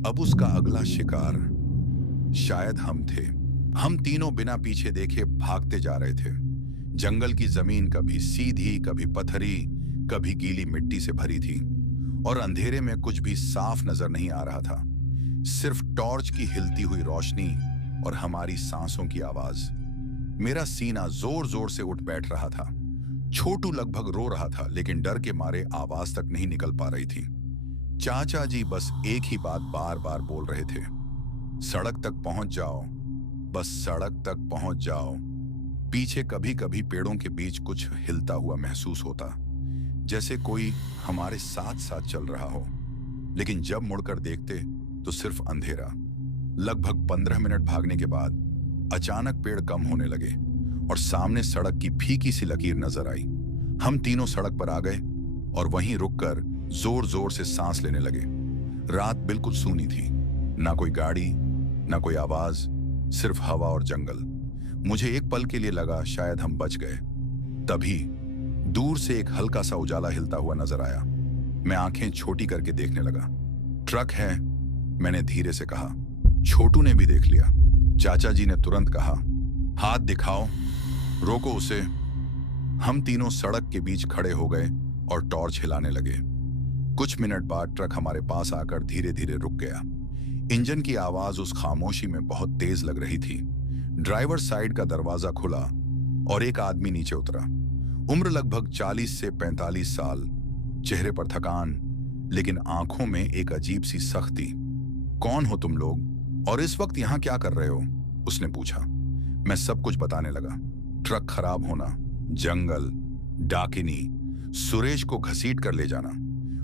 अब उसका अगला शिकार शायद हम थे। हम तीनों बिना पीछे देखे भागते जा रहे थे। जंगल की जमीन कभी सीधी, कभी पत्थरी, कभी गीली मिट्टी से भरी थी और अंधेरे में कुछ भी साफ नजर नहीं आ रहा था। सिर्फ टॉर्च की हिलती हुई रोशनी और हमारी सांसों की आवाज। मेरा सीना जोर जोर से उठ बैठ रहा था। छोटू लगभग रो रहा था, लेकिन डर के मारे आवाज तक नहीं निकल पा रही थी। चाचा जी बस एक ही बात बार बार बोल रहे थे, सड़क तक पहुंच जाओ, बस सड़क तक पहुंच जाओ। पीछे कभी कभी पेड़ों के बीच कुछ हिलता हुआ महसूस होता, जैसे कोई हमारे साथ साथ चल रहा हो। लेकिन जब मुड़कर देखते तो सिर्फ अंधेरा। लगभग 15 मिनट भागने के बाद अचानक पेड़ कम होने लगे और सामने सड़क की फीकी सी लकीर नजर आई। हम तीनों सड़क पर आ गए और वहीं रुककर जोर जोर से सांस लेने लगे। रात बिल्कुल सूनी थी, ना कोई गाड़ी, ना कोई आवाज, सिर्फ हवा और जंगल। मुझे एक पल के लिए लगा शायद हम बच गए। तभी दूर से एक हल्का सा उजाला हिलता हुआ नजर आया। मैं आंखें छोटी करके देखने लगा। ट्रक है, मैंने धीरे से कहा। छोटू ने भी देख लिया। चाचा जी ने तुरंत कहा, हाथ दिखाओ, रोको उसे। हम तीनों सड़क के बीच खड़े हो गए और टॉर्च हिलाने लगे। कुछ मिनट बाद ट्रक हमारे पास आकर धीरे धीरे रुक गया। इंजन की आवाज उस खामोशी में बहुत तेज लग रही थी। ड्राइवर साइड का दरवाजा खुला और एक आदमी नीचे उतरा। उम्र लगभग 40 से 45 साल, चेहरे पर थकान, लेकिन आंखों में एक अजीब सी सख्ती। कौन हो तुम लोग और इस वक्त यहां क्या कर रहे हो? उसने पूछा। मैं सब कुछ बताने लगा। ट्रक खराब होना, जंगल, डाकिनी, सुरेश को घसीट कर ले जाना।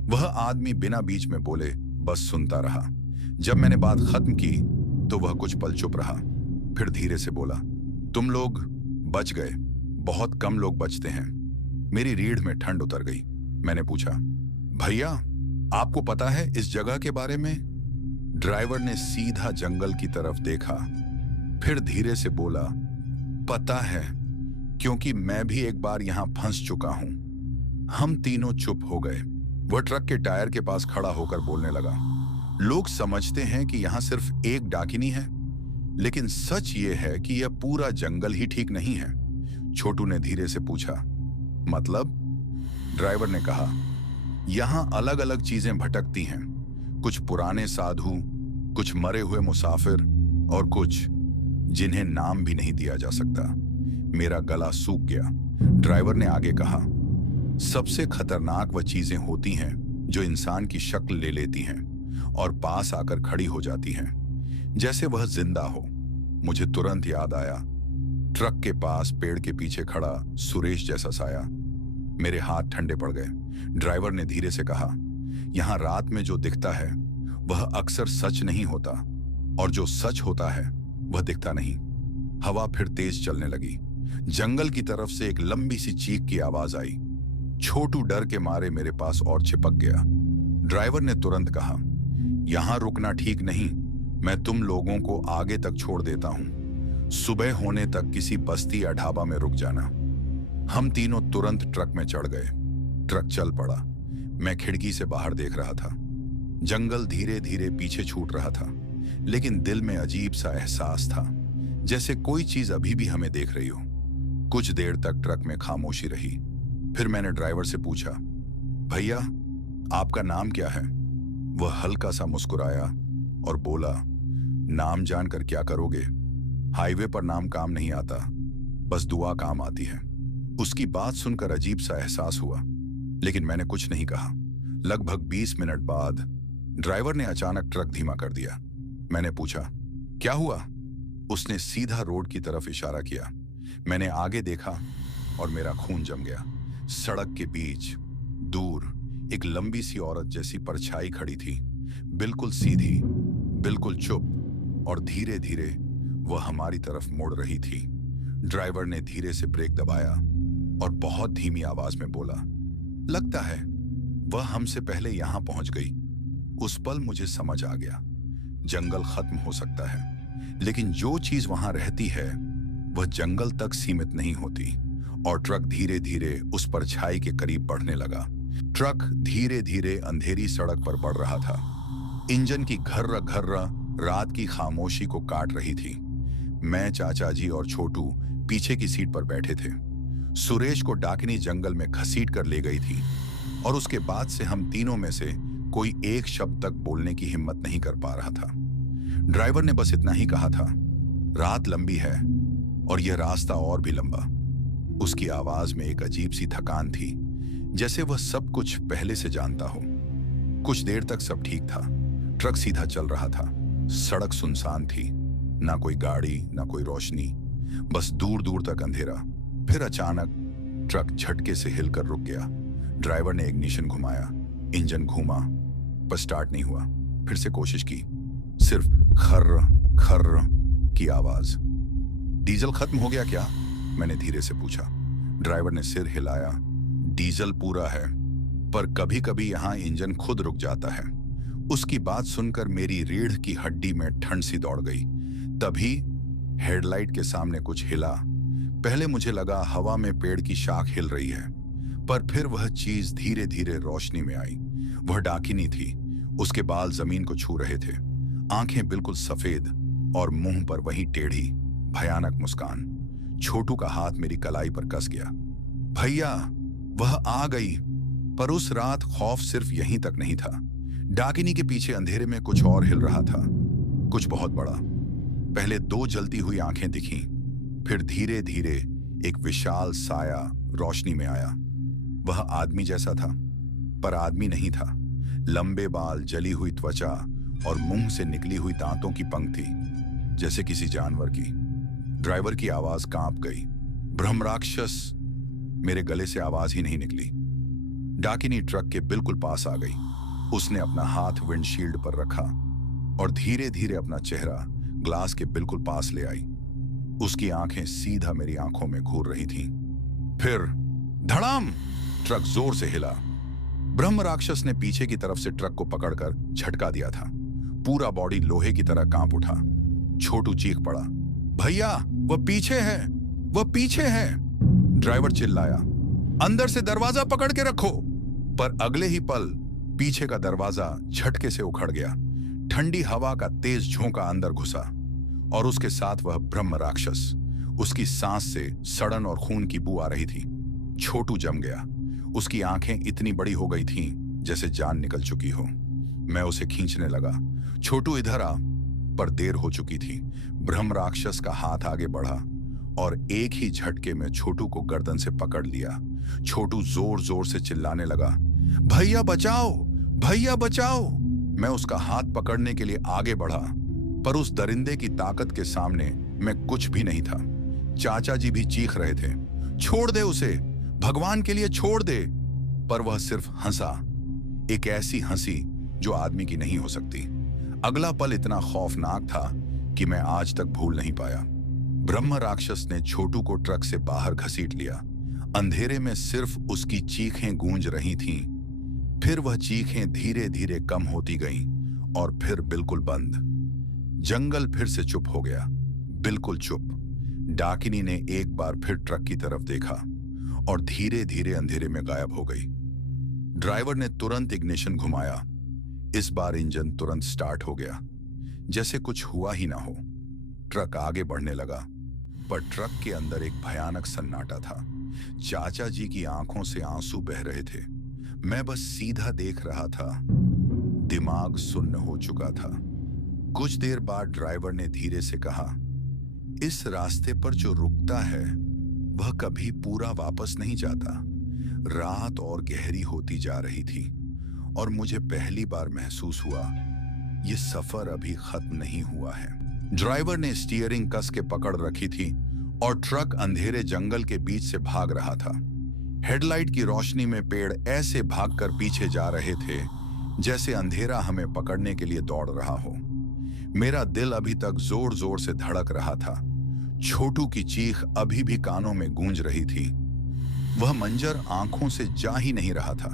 वह आदमी बिना बीच में बोले बस सुनता रहा। जब मैंने बात खत्म की तो वह कुछ पल चुप रहा, फिर धीरे से बोला, तुम लोग बच गए। बहुत कम लोग बचते हैं। मेरी रीढ़ में ठंड उतर गई। मैंने पूछा, भैया आपको पता है इस जगह के बारे में? ड्राइवर ने सीधा जंगल की तरफ देखा, फिर धीरे से बोला, पता है, क्योंकि मैं भी एक बार यहां फंस चुका हूं। हम तीनों चुप हो गए। वह ट्रक के टायर के पास खड़ा होकर बोलने लगा, लोग समझते हैं कि यहां सिर्फ एक डाकिनी है, लेकिन सच ये है कि यह पूरा जंगल ही ठीक नहीं है। छोटू ने धीरे से पूछा, मतलब? ड्राइवर ने कहा, यहां अलग अलग चीजें भटकती हैं। कुछ पुराने साधु, कुछ मरे हुए मुसाफिर और कुछ जिन्हें नाम भी नहीं दिया जा सकता। मेरा गला सूख गया। ड्राइवर ने आगे कहा, सबसे खतरनाक वह चीजें होती हैं जो इंसान की शक्ल ले लेती हैं और पास आकर खड़ी हो जाती हैं, जैसे वह जिंदा हो। मुझे तुरंत याद आया, ट्रक के पास पेड़ के पीछे खड़ा सुरेश जैसा साया। मेरे हाथ ठंडे पड़ गए। ड्राइवर ने धीरे से कहा, यहां रात में जो दिखता है वह अक्सर सच नहीं होता, और जो सच होता है वह दिखता नहीं। हवा फिर तेज चलने लगी। जंगल की तरफ से एक लंबी सी चीख की आवाज आई। छोटू डर के मारे मेरे पास और चिपक गया। ड्राइवर ने तुरंत कहा, यहां रुकना ठीक नहीं, मैं तुम लोगों को आगे तक छोड़ देता हूं। सुबह होने तक किसी बस्ती या ढाबा में रुक जाना। हम तीनों तुरंत ट्रक में चढ़ गए। ट्रक चल पड़ा। मैं खिड़की से बाहर देख रहा था। जंगल धीरे धीरे पीछे छूट रहा था, लेकिन दिल में अजीब सा एहसास था, जैसे कोई चीज अभी भी हमें देख रही हो। कुछ देर तक ट्रक में खामोशी रही। फिर मैंने ड्राइवर से पूछा, भैया आपका नाम क्या है? वह हल्का सा मुस्कुराया और बोला, नाम जानकर क्या करोगे? हाईवे पर नाम काम नहीं आता, बस दुआ काम आती है। उसकी बात सुनकर अजीब सा एहसास हुआ, लेकिन मैंने कुछ नहीं कहा। लगभग 20 मिनट बाद ड्राइवर ने अचानक ट्रक धीमा कर दिया। मैंने पूछा, क्या हुआ? उसने सीधा रोड की तरफ इशारा किया। मैंने आगे देखा और मेरा खून जम गया। सड़क के बीच दूर एक लंबी सी औरत जैसी परछाई खड़ी थी, बिल्कुल सीधी, बिल्कुल चुप, और धीरे धीरे वह हमारी तरफ मुड़ रही थी। ड्राइवर ने धीरे से ब्रेक दबाया और बहुत धीमी आवाज में बोला, लगता है वह हमसे पहले यहां पहुंच गई। उस पल मुझे समझ आ गया, जंगल खत्म हो सकता है, लेकिन जो चीज वहां रहती है वह जंगल तक सीमित नहीं होती। और ट्रक धीरे धीरे उस परछाई के करीब बढ़ने लगा। ट्रक धीरे धीरे अंधेरी सड़क पर बढ़ रहा था। इंजन की घर्र घर्र रात की खामोशी को काट रही थी। मैं, चाचा जी और छोटू पीछे की सीट पर बैठे थे। सुरेश को डाकिनी जंगल में घसीट कर ले गई थी और उसके बाद से हम तीनों में से कोई एक शब्द तक बोलने की हिम्मत नहीं कर पा रहा था। ड्राइवर ने बस इतना ही कहा था, रात लंबी है और यह रास्ता और भी लंबा। उसकी आवाज में एक अजीब सी थकान थी, जैसे वह सब कुछ पहले से जानता हो। कुछ देर तक सब ठीक था। ट्रक सीधा चल रहा था। सड़क सुनसान थी, ना कोई गाड़ी, ना कोई रोशनी, बस दूर दूर तक अंधेरा। फिर अचानक ट्रक झटके से हिलकर रुक गया। ड्राइवर ने इग्निशन घुमाया, इंजन घूमा, पर स्टार्ट नहीं हुआ। फिर से कोशिश की, सिर्फ खर्र खर्र की आवाज। डीजल खत्म हो गया क्या? मैंने धीरे से पूछा। ड्राइवर ने सिर हिलाया। डीजल पूरा है, पर कभी कभी यहां इंजन खुद रुक जाता है। उसकी बात सुनकर मेरी रीढ़ की हड्डी में ठंड सी दौड़ गई। तभी हेडलाइट के सामने कुछ हिला। पहले मुझे लगा हवा में पेड़ की शाख हिल रही है, पर फिर वह चीज धीरे धीरे रोशनी में आई। वह डाकिनी थी। उसके बाल जमीन को छू रहे थे, आंखें बिल्कुल सफेद और मुंह पर वही टेढ़ी भयानक मुस्कान। छोटू का हाथ मेरी कलाई पर कस गया। भैया, वह आ गई। पर उस रात खौफ सिर्फ यहीं तक नहीं था। डाकिनी के पीछे अंधेरे में कुछ और हिल रहा था, कुछ बहुत बड़ा। पहले दो जलती हुई आंखें दिखीं, फिर धीरे धीरे एक विशाल साया रोशनी में आया। वह आदमी जैसा था, पर आदमी नहीं था। लंबे बाल, जली हुई त्वचा और मुंह से निकली हुई दांतों की पंक्ति, जैसे किसी जानवर की। ड्राइवर की आवाज कांप गई, ब्रह्मराक्षस। मेरे गले से आवाज ही नहीं निकली। डाकिनी ट्रक के बिल्कुल पास आ गई। उसने अपना हाथ विंडशील्ड पर रखा और धीरे धीरे अपना चेहरा ग्लास के बिल्कुल पास ले आई। उसकी आंखें सीधा मेरी आंखों में घूर रही थीं। फिर धड़ाम, ट्रक जोर से हिला। ब्रह्म राक्षस ने पीछे की तरफ से ट्रक को पकड़कर झटका दिया था। पूरा बॉडी लोहे की तरह कांप उठा। छोटू चीख पड़ा, भैया, वह पीछे है, वह पीछे है। ड्राइवर चिल्लाया, अंदर से दरवाजा पकड़ के रखो। पर अगले ही पल पीछे का दरवाजा झटके से उखड़ गया। ठंडी हवा का तेज झोंका अंदर घुसा और उसके साथ वह ब्रह्म राक्षस। उसकी सांस से सड़न और खून की बू आ रही थी। छोटू जम गया। उसकी आंखें इतनी बड़ी हो गई थीं जैसे जान निकल चुकी हो। मैं उसे खींचने लगा, छोटू इधर आ, पर देर हो चुकी थी। ब्रह्म राक्षस का हाथ आगे बढ़ा और एक ही झटके में छोटू को गर्दन से पकड़ लिया। छोटू जोर जोर से चिल्लाने लगा, भैया बचाओ, भैया बचाओ। मैं उसका हाथ पकड़ने के लिए आगे बढ़ा, पर उस दरिंदे की ताकत के सामने मैं कुछ भी नहीं था। चाचा जी भी चीख रहे थे, छोड़ दे उसे, भगवान के लिए छोड़ दे। पर वह सिर्फ हंसा, एक ऐसी हंसी जो आदमी की नहीं हो सकती। अगला पल इतना खौफनाक था कि मैं आज तक भूल नहीं पाया। ब्रह्म राक्षस ने छोटू को ट्रक से बाहर घसीट लिया। अंधेरे में सिर्फ उसकी चीखें गूंज रही थीं। फिर वह चीखें धीरे धीरे कम होती गईं और फिर बिल्कुल बंद। जंगल फिर से चुप हो गया, बिल्कुल चुप। डाकिनी ने एक बार फिर ट्रक की तरफ देखा और धीरे धीरे अंधेरे में गायब हो गई। ड्राइवर ने तुरंत इग्निशन घुमाया। इस बार इंजन तुरंत स्टार्ट हो गया, जैसे कुछ हुआ ही ना हो। ट्रक आगे बढ़ने लगा, पर ट्रक के अंदर एक भयानक सन्नाटा था। चाचा जी की आंखों से आंसू बह रहे थे। मैं बस सीधा देख रहा था। दिमाग सुन्न हो चुका था। कुछ देर बाद ड्राइवर ने धीरे से कहा, इस रास्ते पर जो रुकता है वह कभी पूरा वापस नहीं जाता। रात और गहरी होती जा रही थी और मुझे पहली बार महसूस हुआ यह सफर अभी खत्म नहीं हुआ है। ड्राइवर ने स्टीयरिंग कस के पकड़ रखी थी और ट्रक अंधेरे जंगल के बीच से भाग रहा था। हेडलाइट की रोशनी में पेड़ ऐसे भागकर पीछे जा रहे थे जैसे अंधेरा हमें पकड़ने के लिए दौड़ रहा हो। मेरा दिल अभी तक जोर जोर से धड़क रहा था। छोटू की चीख अभी भी कानों में गूंज रही थी। वह मंजर आंखों से जा ही नहीं रहा था।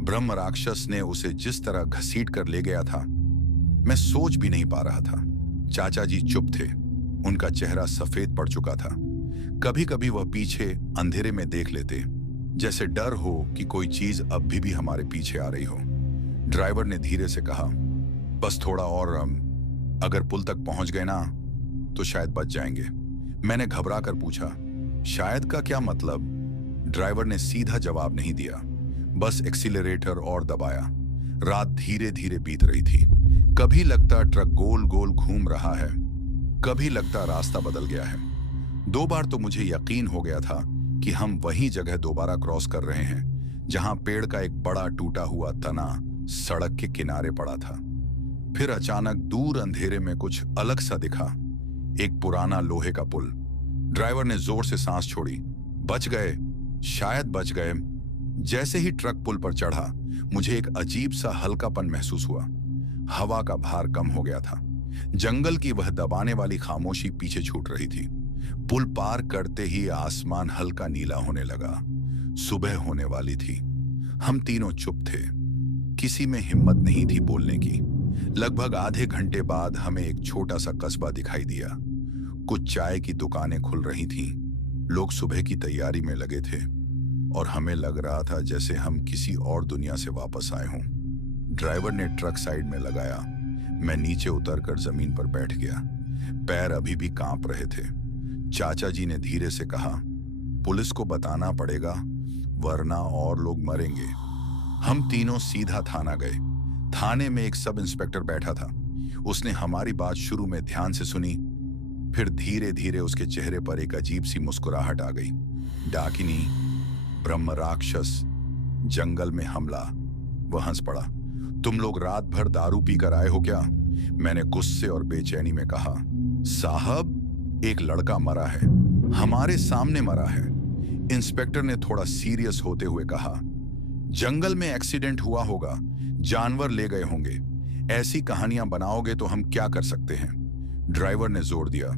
ब्रह्म राक्षस ने उसे जिस तरह घसीट कर ले गया था, मैं सोच भी नहीं पा रहा था। चाचा जी चुप थे। उनका चेहरा सफेद पड़ चुका था। कभी कभी वह पीछे अंधेरे में देख लेते, जैसे डर हो कि कोई चीज अब भी हमारे पीछे आ रही हो। ड्राइवर ने धीरे से कहा, बस थोड़ा और, अगर पुल तक पहुंच गए ना तो शायद बच जाएंगे। मैंने घबरा कर पूछा, शायद का क्या मतलब? ड्राइवर ने सीधा जवाब नहीं दिया, बस एक्सीलरेटर और दबाया। रात धीरे धीरे बीत रही थी। कभी लगता ट्रक गोल गोल घूम रहा है, कभी लगता रास्ता बदल गया है। 2 बार तो मुझे यकीन हो गया था कि हम वही जगह दोबारा क्रॉस कर रहे हैं जहां पेड़ का एक बड़ा टूटा हुआ तना सड़क के किनारे पड़ा था। फिर अचानक दूर अंधेरे में कुछ अलग सा दिखा, एक पुराना लोहे का पुल। ड्राइवर ने जोर से सांस छोड़ी। बच गए, शायद बच गए। जैसे ही ट्रक पुल पर चढ़ा, मुझे एक अजीब सा हल्कापन महसूस हुआ। हवा का भार कम हो गया था। जंगल की वह दबाने वाली खामोशी पीछे छूट रही थी। पुल पार करते ही आसमान हल्का नीला होने लगा। सुबह होने वाली थी। हम तीनों चुप थे। किसी में हिम्मत नहीं थी बोलने की। लगभग आधे घंटे बाद हमें एक छोटा सा कस्बा दिखाई दिया। कुछ चाय की दुकानें खुल रही थीं। लोग सुबह की तैयारी में लगे थे और हमें लग रहा था जैसे हम किसी और दुनिया से वापस आए हों। ड्राइवर ने ट्रक साइड में लगाया। मैं नीचे उतरकर जमीन पर बैठ गया। पैर अभी भी कांप रहे थे। चाचा जी ने धीरे से कहा, पुलिस को बताना पड़ेगा वरना और लोग मरेंगे। हम तीनों सीधा थाना गए। थाने में एक सब इंस्पेक्टर बैठा था। उसने हमारी बात शुरू में ध्यान से सुनी, फिर धीरे धीरे उसके चेहरे पर एक अजीब सी मुस्कुराहट आ गई। डाकिनी, ब्रह्म राक्षस, जंगल में हमला। वह हंस पड़ा। तुम लोग रात भर दारू पीकर आए हो क्या? मैंने गुस्से और बेचैनी में कहा, साहब, एक लड़का मरा है, हमारे सामने मरा है। इंस्पेक्टर ने थोड़ा सीरियस होते हुए कहा, जंगल में एक्सीडेंट हुआ होगा, जानवर ले गए होंगे। ऐसी कहानियां बनाओगे तो हम क्या कर सकते हैं? ड्राइवर ने जोर दिया,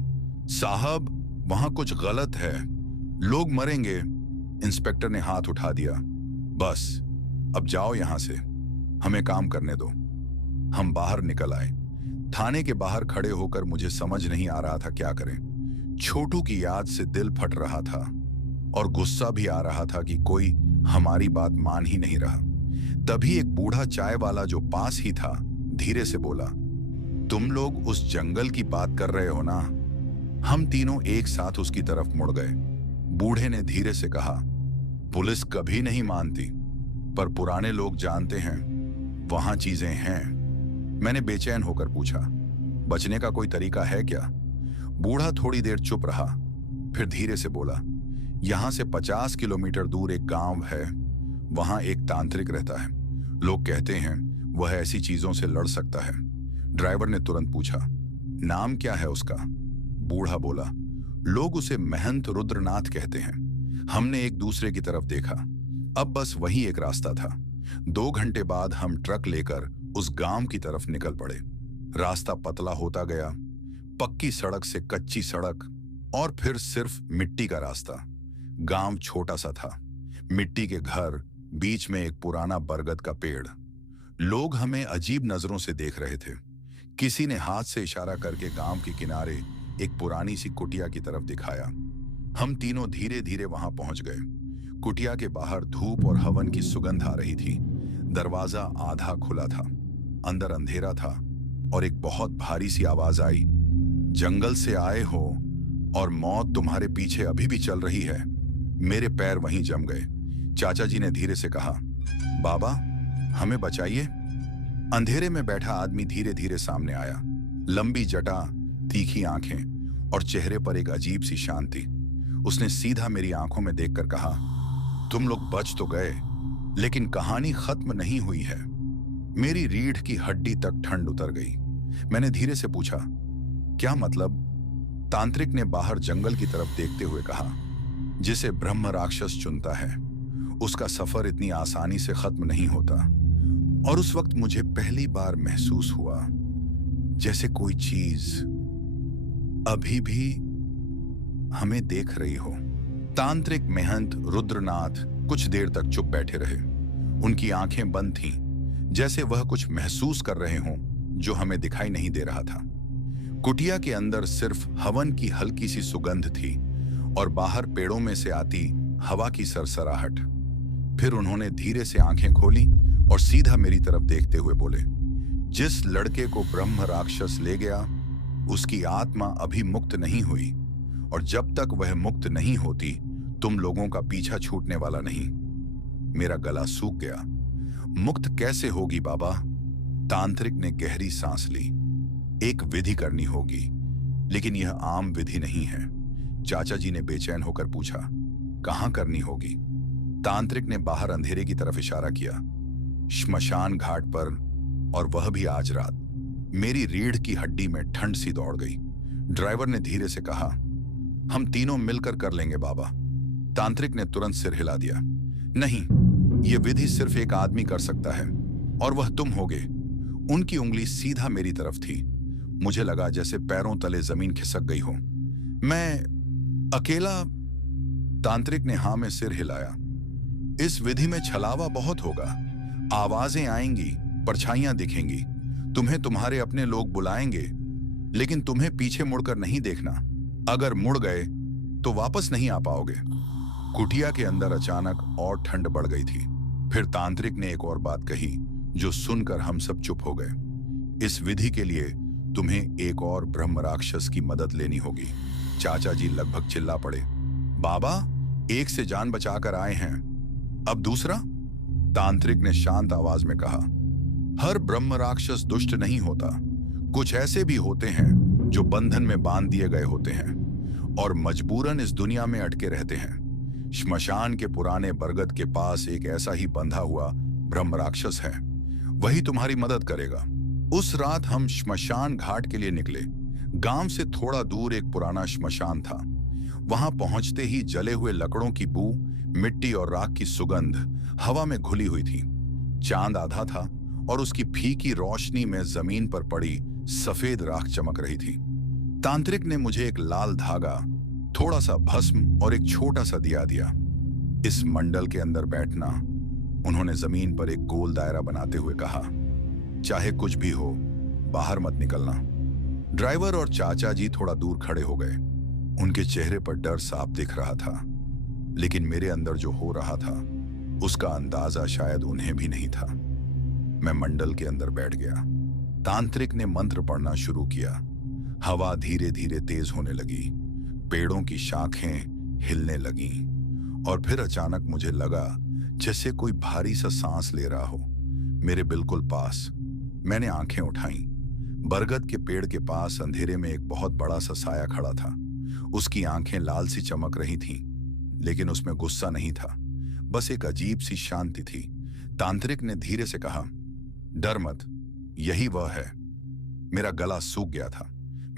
साहब, वहां कुछ गलत है, लोग मरेंगे। इंस्पेक्टर ने हाथ उठा दिया, बस अब जाओ यहां से, हमें काम करने दो। हम बाहर निकल आए। थाने के बाहर खड़े होकर मुझे समझ नहीं आ रहा था क्या करें। छोटू की याद से दिल फट रहा था और गुस्सा भी आ रहा था कि कोई हमारी बात मान ही नहीं रहा। तभी एक बूढ़ा चाय वाला जो पास ही था धीरे से बोला, तुम लोग उस जंगल की बात कर रहे हो ना? हम तीनों एक साथ उसकी तरफ मुड़ गए। बूढ़े ने धीरे से कहा, पुलिस कभी नहीं मानती, पर पुराने लोग जानते हैं वहां चीजें हैं। मैंने बेचैन होकर पूछा, बचने का कोई तरीका है क्या? बूढ़ा थोड़ी देर चुप रहा, फिर धीरे से बोला, यहां से 50 किलोमीटर दूर एक गांव है, वहां एक तांत्रिक रहता है। लोग कहते हैं वह ऐसी चीजों से लड़ सकता है। ड्राइवर ने तुरंत पूछा, नाम क्या है उसका? बूढ़ा बोला, लोग उसे महंत रुद्रनाथ कहते हैं। हमने एक दूसरे की तरफ देखा। अब बस वही एक रास्ता था। 2 घंटे बाद हम ट्रक लेकर उस गांव की तरफ निकल पड़े। रास्ता पतला होता गया, पक्की सड़क से कच्ची सड़क और फिर सिर्फ मिट्टी का रास्ता। गांव छोटा सा था, मिट्टी के घर, बीच में एक पुराना बरगद का पेड़। लोग हमें अजीब नजरों से देख रहे थे। किसी ने हाथ से इशारा करके गांव के किनारे एक पुरानी सी कुटिया की तरफ दिखाया। हम तीनों धीरे धीरे वहां पहुंच गए। कुटिया के बाहर धूप और हवन की सुगंध आ रही थी। दरवाजा आधा खुला था, अंदर अंधेरा था और एक बहुत भारी सी आवाज आई, जंगल से आए हो और मौत तुम्हारे पीछे अभी भी चल रही है। मेरे पैर वहीं जम गए। चाचा जी ने धीरे से कहा, बाबा, हमें बचाइए। अंधेरे में बैठा आदमी धीरे धीरे सामने आया। लंबी जटा, तीखी आंखें और चेहरे पर एक अजीब सी शांति। उसने सीधा मेरी आंखों में देखकर कहा, तुम लोग बच तो गए, लेकिन कहानी खत्म नहीं हुई है। मेरी रीढ़ की हड्डी तक ठंड उतर गई। मैंने धीरे से पूछा, क्या मतलब? तांत्रिक ने बाहर जंगल की तरफ देखते हुए कहा, जिसे ब्रह्म राक्षस चुनता है उसका सफर इतनी आसानी से खत्म नहीं होता। और उस वक्त मुझे पहली बार महसूस हुआ जैसे कोई चीज अभी भी हमें देख रही हो। तांत्रिक महंत रुद्रनाथ कुछ देर तक चुप बैठे रहे। उनकी आंखें बंद थीं, जैसे वह कुछ महसूस कर रहे हों जो हमें दिखाई नहीं दे रहा था। कुटिया के अंदर सिर्फ हवन की हल्की सी सुगंध थी और बाहर पेड़ों में से आती हवा की सरसराहट। फिर उन्होंने धीरे से आंखें खोली और सीधा मेरी तरफ देखते हुए बोले, जिस लड़के को ब्रह्म राक्षस ले गया उसकी आत्मा अभी मुक्त नहीं हुई, और जब तक वह मुक्त नहीं होती तुम लोगों का पीछा छूटने वाला नहीं। मेरा गला सूख गया। मुक्त कैसे होगी बाबा? तांत्रिक ने गहरी सांस ली। एक विधि करनी होगी, लेकिन यह आम विधि नहीं है। चाचा जी ने बेचैन होकर पूछा, कहां करनी होगी? तांत्रिक ने बाहर अंधेरे की तरफ इशारा किया। श्मशान घाट पर, और वह भी आज रात। मेरी रीढ़ की हड्डी में ठंड सी दौड़ गई। ड्राइवर ने धीरे से कहा, हम तीनों मिलकर कर लेंगे बाबा। तांत्रिक ने तुरंत सिर हिला दिया। नहीं, यह विधि सिर्फ एक आदमी कर सकता है, और वह तुम होगे। उनकी उंगली सीधा मेरी तरफ थी। मुझे लगा जैसे पैरों तले जमीन खिसक गई हो। मैं अकेला? तांत्रिक ने हां में सिर हिलाया। इस विधि में छलावा बहुत होगा। आवाजें आएंगी, परछाइयां दिखेंगी, तुम्हें तुम्हारे अपने लोग बुलाएंगे, लेकिन तुम्हें पीछे मुड़कर नहीं देखना। अगर मुड़ गए तो वापस नहीं आ पाओगे। कुटिया के अंदर अचानक और ठंड बढ़ गई थी। फिर तांत्रिक ने एक और बात कही जो सुनकर हम सब चुप हो गए। इस विधि के लिए तुम्हें एक और ब्रह्म राक्षस की मदद लेनी होगी। चाचा जी लगभग चिल्ला पड़े, बाबा, एक से जान बचाकर आए हैं, अब दूसरा? तांत्रिक ने शांत आवाज में कहा, हर ब्रह्म राक्षस दुष्ट नहीं होता। कुछ ऐसे भी होते हैं जो बंधन में बांध दिए गए होते हैं और मजबूरन इस दुनिया में अटके रहते हैं। श्मशान के पुराने बरगद के पास एक ऐसा ही बंधा हुआ ब्रह्म राक्षस है। वही तुम्हारी मदद करेगा। उस रात हम श्मशान घाट के लिए निकले। गांव से थोड़ा दूर एक पुराना श्मशान था। वहां पहुंचते ही जले हुए लकड़ों की बू, मिट्टी और राख की सुगंध हवा में घुली हुई थी। चांद आधा था और उसकी फीकी रोशनी में जमीन पर पड़ी सफेद राख चमक रही थी। तांत्रिक ने मुझे एक लाल धागा, थोड़ा सा भस्म और एक छोटा सा दिया दिया। इस मंडल के अंदर बैठना। उन्होंने जमीन पर एक गोल दायरा बनाते हुए कहा, चाहे कुछ भी हो, बाहर मत निकलना। ड्राइवर और चाचा जी थोड़ा दूर खड़े हो गए। उनके चेहरे पर डर साफ दिख रहा था, लेकिन मेरे अंदर जो हो रहा था उसका अंदाजा शायद उन्हें भी नहीं था। मैं मंडल के अंदर बैठ गया। तांत्रिक ने मंत्र पढ़ना शुरू किया। हवा धीरे धीरे तेज होने लगी, पेड़ों की शाखें हिलने लगीं, और फिर अचानक मुझे लगा जैसे कोई भारी सा सांस ले रहा हो मेरे बिल्कुल पास। मैंने आंखें उठाईं। बरगद के पेड़ के पास अंधेरे में एक बहुत बड़ा सा साया खड़ा था। उसकी आंखें लाल सी चमक रही थीं, लेकिन उसमें गुस्सा नहीं था, बस एक अजीब सी शांति थी। तांत्रिक ने धीरे से कहा, डर मत, यही वह है। मेरा गला सूख गया था।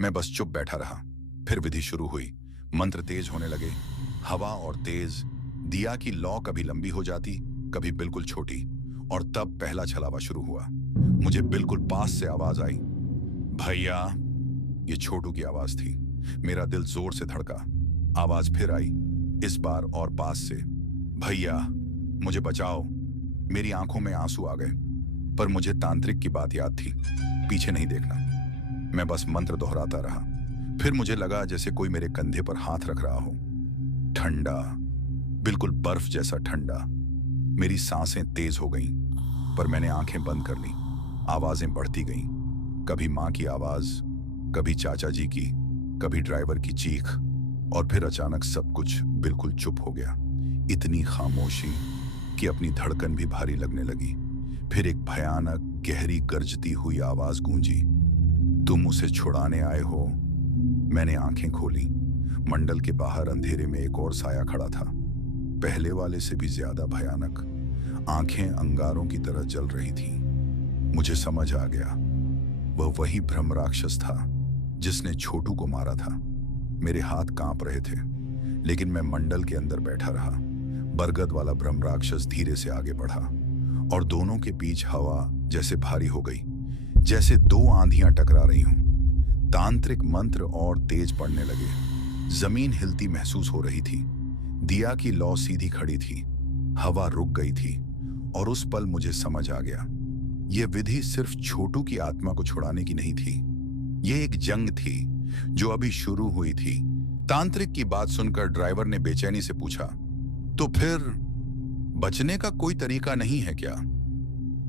मैं बस चुप बैठा रहा। फिर विधि शुरू हुई। मंत्र तेज होने लगे। हवा और तेज। दिया की लौ कभी लंबी हो जाती, कभी बिल्कुल छोटी, और तब पहला छलावा शुरू हुआ। मुझे बिल्कुल पास से आवाज आई, भैया। ये छोटू की आवाज थी। मेरा दिल जोर से धड़का। आवाज फिर आई, इस बार और पास से, भैया मुझे बचाओ। मेरी आंखों में आंसू आ गए, पर मुझे तांत्रिक की बात याद थी, पीछे नहीं देखना। मैं बस मंत्र दोहराता रहा। फिर मुझे लगा जैसे कोई मेरे कंधे पर हाथ रख रहा हो। ठंडा, बिल्कुल बर्फ जैसा ठंडा। मेरी सांसें तेज हो गईं, पर मैंने आंखें बंद कर ली। आवाजें बढ़ती गईं, कभी मां की आवाज, कभी चाचा जी की, कभी ड्राइवर की चीख, और फिर अचानक सब कुछ बिल्कुल चुप हो गया। इतनी खामोशी कि अपनी धड़कन भी भारी लगने लगी। फिर एक भयानक गहरी गरजती हुई आवाज गूंजी, तुम उसे छुड़ाने आए हो। मैंने आंखें खोली। मंडल के बाहर अंधेरे में एक और साया खड़ा था, पहले वाले से भी ज्यादा भयानक। आंखें अंगारों की तरह जल रही थीं। मुझे समझ आ गया, वह वही ब्रह्म राक्षस था जिसने छोटू को मारा था। मेरे हाथ कांप रहे थे, लेकिन मैं मंडल के अंदर बैठा रहा। बरगद वाला ब्रह्म राक्षस धीरे से आगे बढ़ा और दोनों के बीच हवा जैसे भारी हो गई, जैसे दो आंधियां टकरा रही हों। तांत्रिक मंत्र और तेज पड़ने लगे। जमीन हिलती महसूस हो रही थी। दिया की लौ सीधी खड़ी थी। हवा रुक गई थी और उस पल मुझे समझ आ गया, यह विधि सिर्फ छोटू की आत्मा को छुड़ाने की नहीं थी। यह एक जंग थी जो अभी शुरू हुई थी। तांत्रिक की बात सुनकर ड्राइवर ने बेचैनी से पूछा, तो फिर बचने का कोई तरीका नहीं है क्या?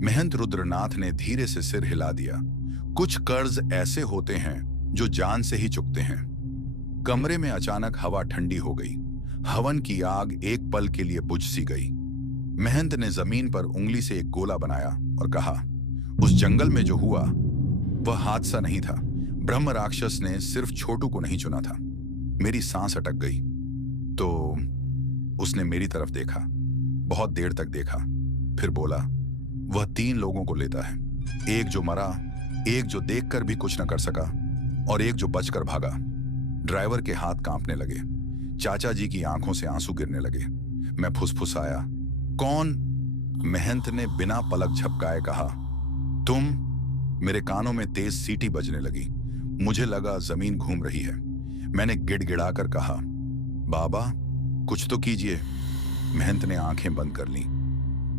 महंत रुद्रनाथ ने धीरे से सिर हिला दिया। कुछ कर्ज ऐसे होते हैं जो जान से ही चुकते हैं। कमरे में अचानक हवा ठंडी हो गई। हवन की आग एक पल के लिए बुझ सी गई। महंत ने जमीन पर उंगली से एक गोला बनाया और कहा, उस जंगल में जो हुआ वह हादसा नहीं था। ब्रह्म राक्षस ने सिर्फ छोटू को नहीं चुना था। मेरी सांस अटक गई। तो उसने मेरी तरफ देखा, बहुत देर तक देखा, फिर बोला, वह 3 लोगों को लेता है। एक जो मरा, एक जो देखकर भी कुछ न कर सका और एक जो बचकर भागा। ड्राइवर के हाथ कांपने लगे। चाचा जी की आंखों से आंसू गिरने लगे। मैं फुसफुसाया, कौन? महंत ने बिना पलक झपकाए कहा, तुम। मेरे कानों में तेज सीटी बजने लगी। मुझे लगा जमीन घूम रही है। मैंने गिड़गिड़ाकर कहा, बाबा कुछ तो कीजिए। महंत ने आंखें बंद कर लीं।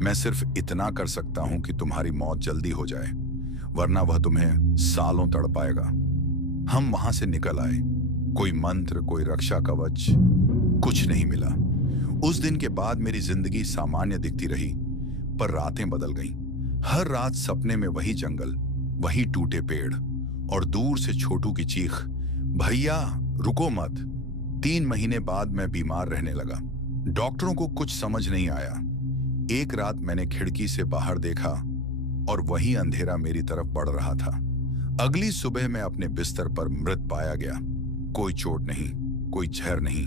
मैं सिर्फ इतना कर सकता हूं कि तुम्हारी मौत जल्दी हो जाए, वरना वह तुम्हें सालों तड़पाएगा। हम वहां से निकल आए। कोई मंत्र, कोई रक्षा कवच, कुछ नहीं मिला। उस दिन के बाद मेरी जिंदगी सामान्य दिखती रही, पर रातें बदल गईं। हर रात सपने में वही जंगल, वही टूटे पेड़ और दूर से छोटू की चीख, भैया रुको मत। 3 महीने बाद मैं बीमार रहने लगा। डॉक्टरों को कुछ समझ नहीं आया। एक रात मैंने खिड़की से बाहर देखा और वही अंधेरा मेरी तरफ बढ़ रहा था। अगली सुबह मैं अपने बिस्तर पर मृत पाया गया। कोई चोट नहीं, कोई जहर नहीं,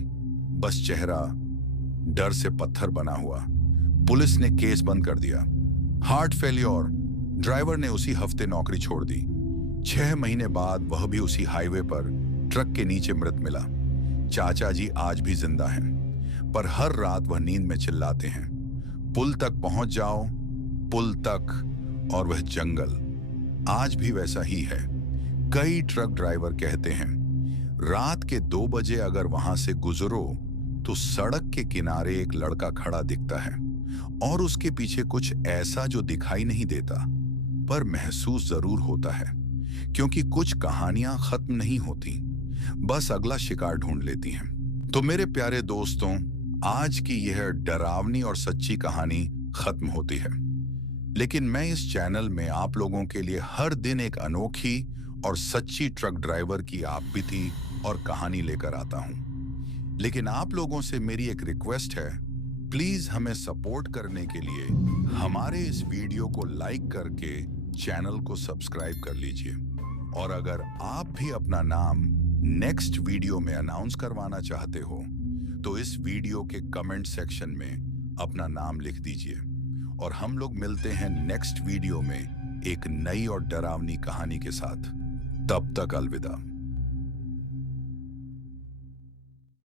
बस चेहरा डर से पत्थर बना हुआ। पुलिस ने केस बंद कर दिया। Heart failure. ड्राइवर ने उसी हफ्ते नौकरी छोड़ दी। 6 महीने बाद वह भी उसी हाईवे पर ट्रक के नीचे मृत मिला। चाचा जी आज भी जिंदा हैं, पर हर रात वह नींद में चिल्लाते हैं, पुल तक पहुंच जाओ, पुल तक। और वह जंगल आज भी वैसा ही है। कई ट्रक ड्राइवर कहते हैं, रात के 2 बजे अगर वहां से गुजरो तो सड़क के किनारे एक लड़का खड़ा दिखता है और उसके पीछे कुछ ऐसा जो दिखाई नहीं देता, पर महसूस जरूर होता है, क्योंकि कुछ कहानियां खत्म नहीं होती, बस अगला शिकार ढूंढ लेती हैं। तो मेरे प्यारे दोस्तों, आज की यह डरावनी और सच्ची कहानी खत्म होती है, लेकिन मैं इस चैनल में आप लोगों के लिए हर दिन एक अनोखी और सच्ची ट्रक ड्राइवर की आपबीती और कहानी लेकर आता हूं। लेकिन आप लोगों से मेरी एक रिक्वेस्ट है, प्लीज हमें सपोर्ट करने के लिए हमारे इस वीडियो को लाइक करके चैनल को सब्सक्राइब कर लीजिए। और अगर आप भी अपना नाम नेक्स्ट वीडियो में अनाउंस करवाना चाहते हो तो इस वीडियो के कमेंट सेक्शन में अपना नाम लिख दीजिए। और हम लोग मिलते हैं नेक्स्ट वीडियो में एक नई और डरावनी कहानी के साथ। तब तक अलविदा।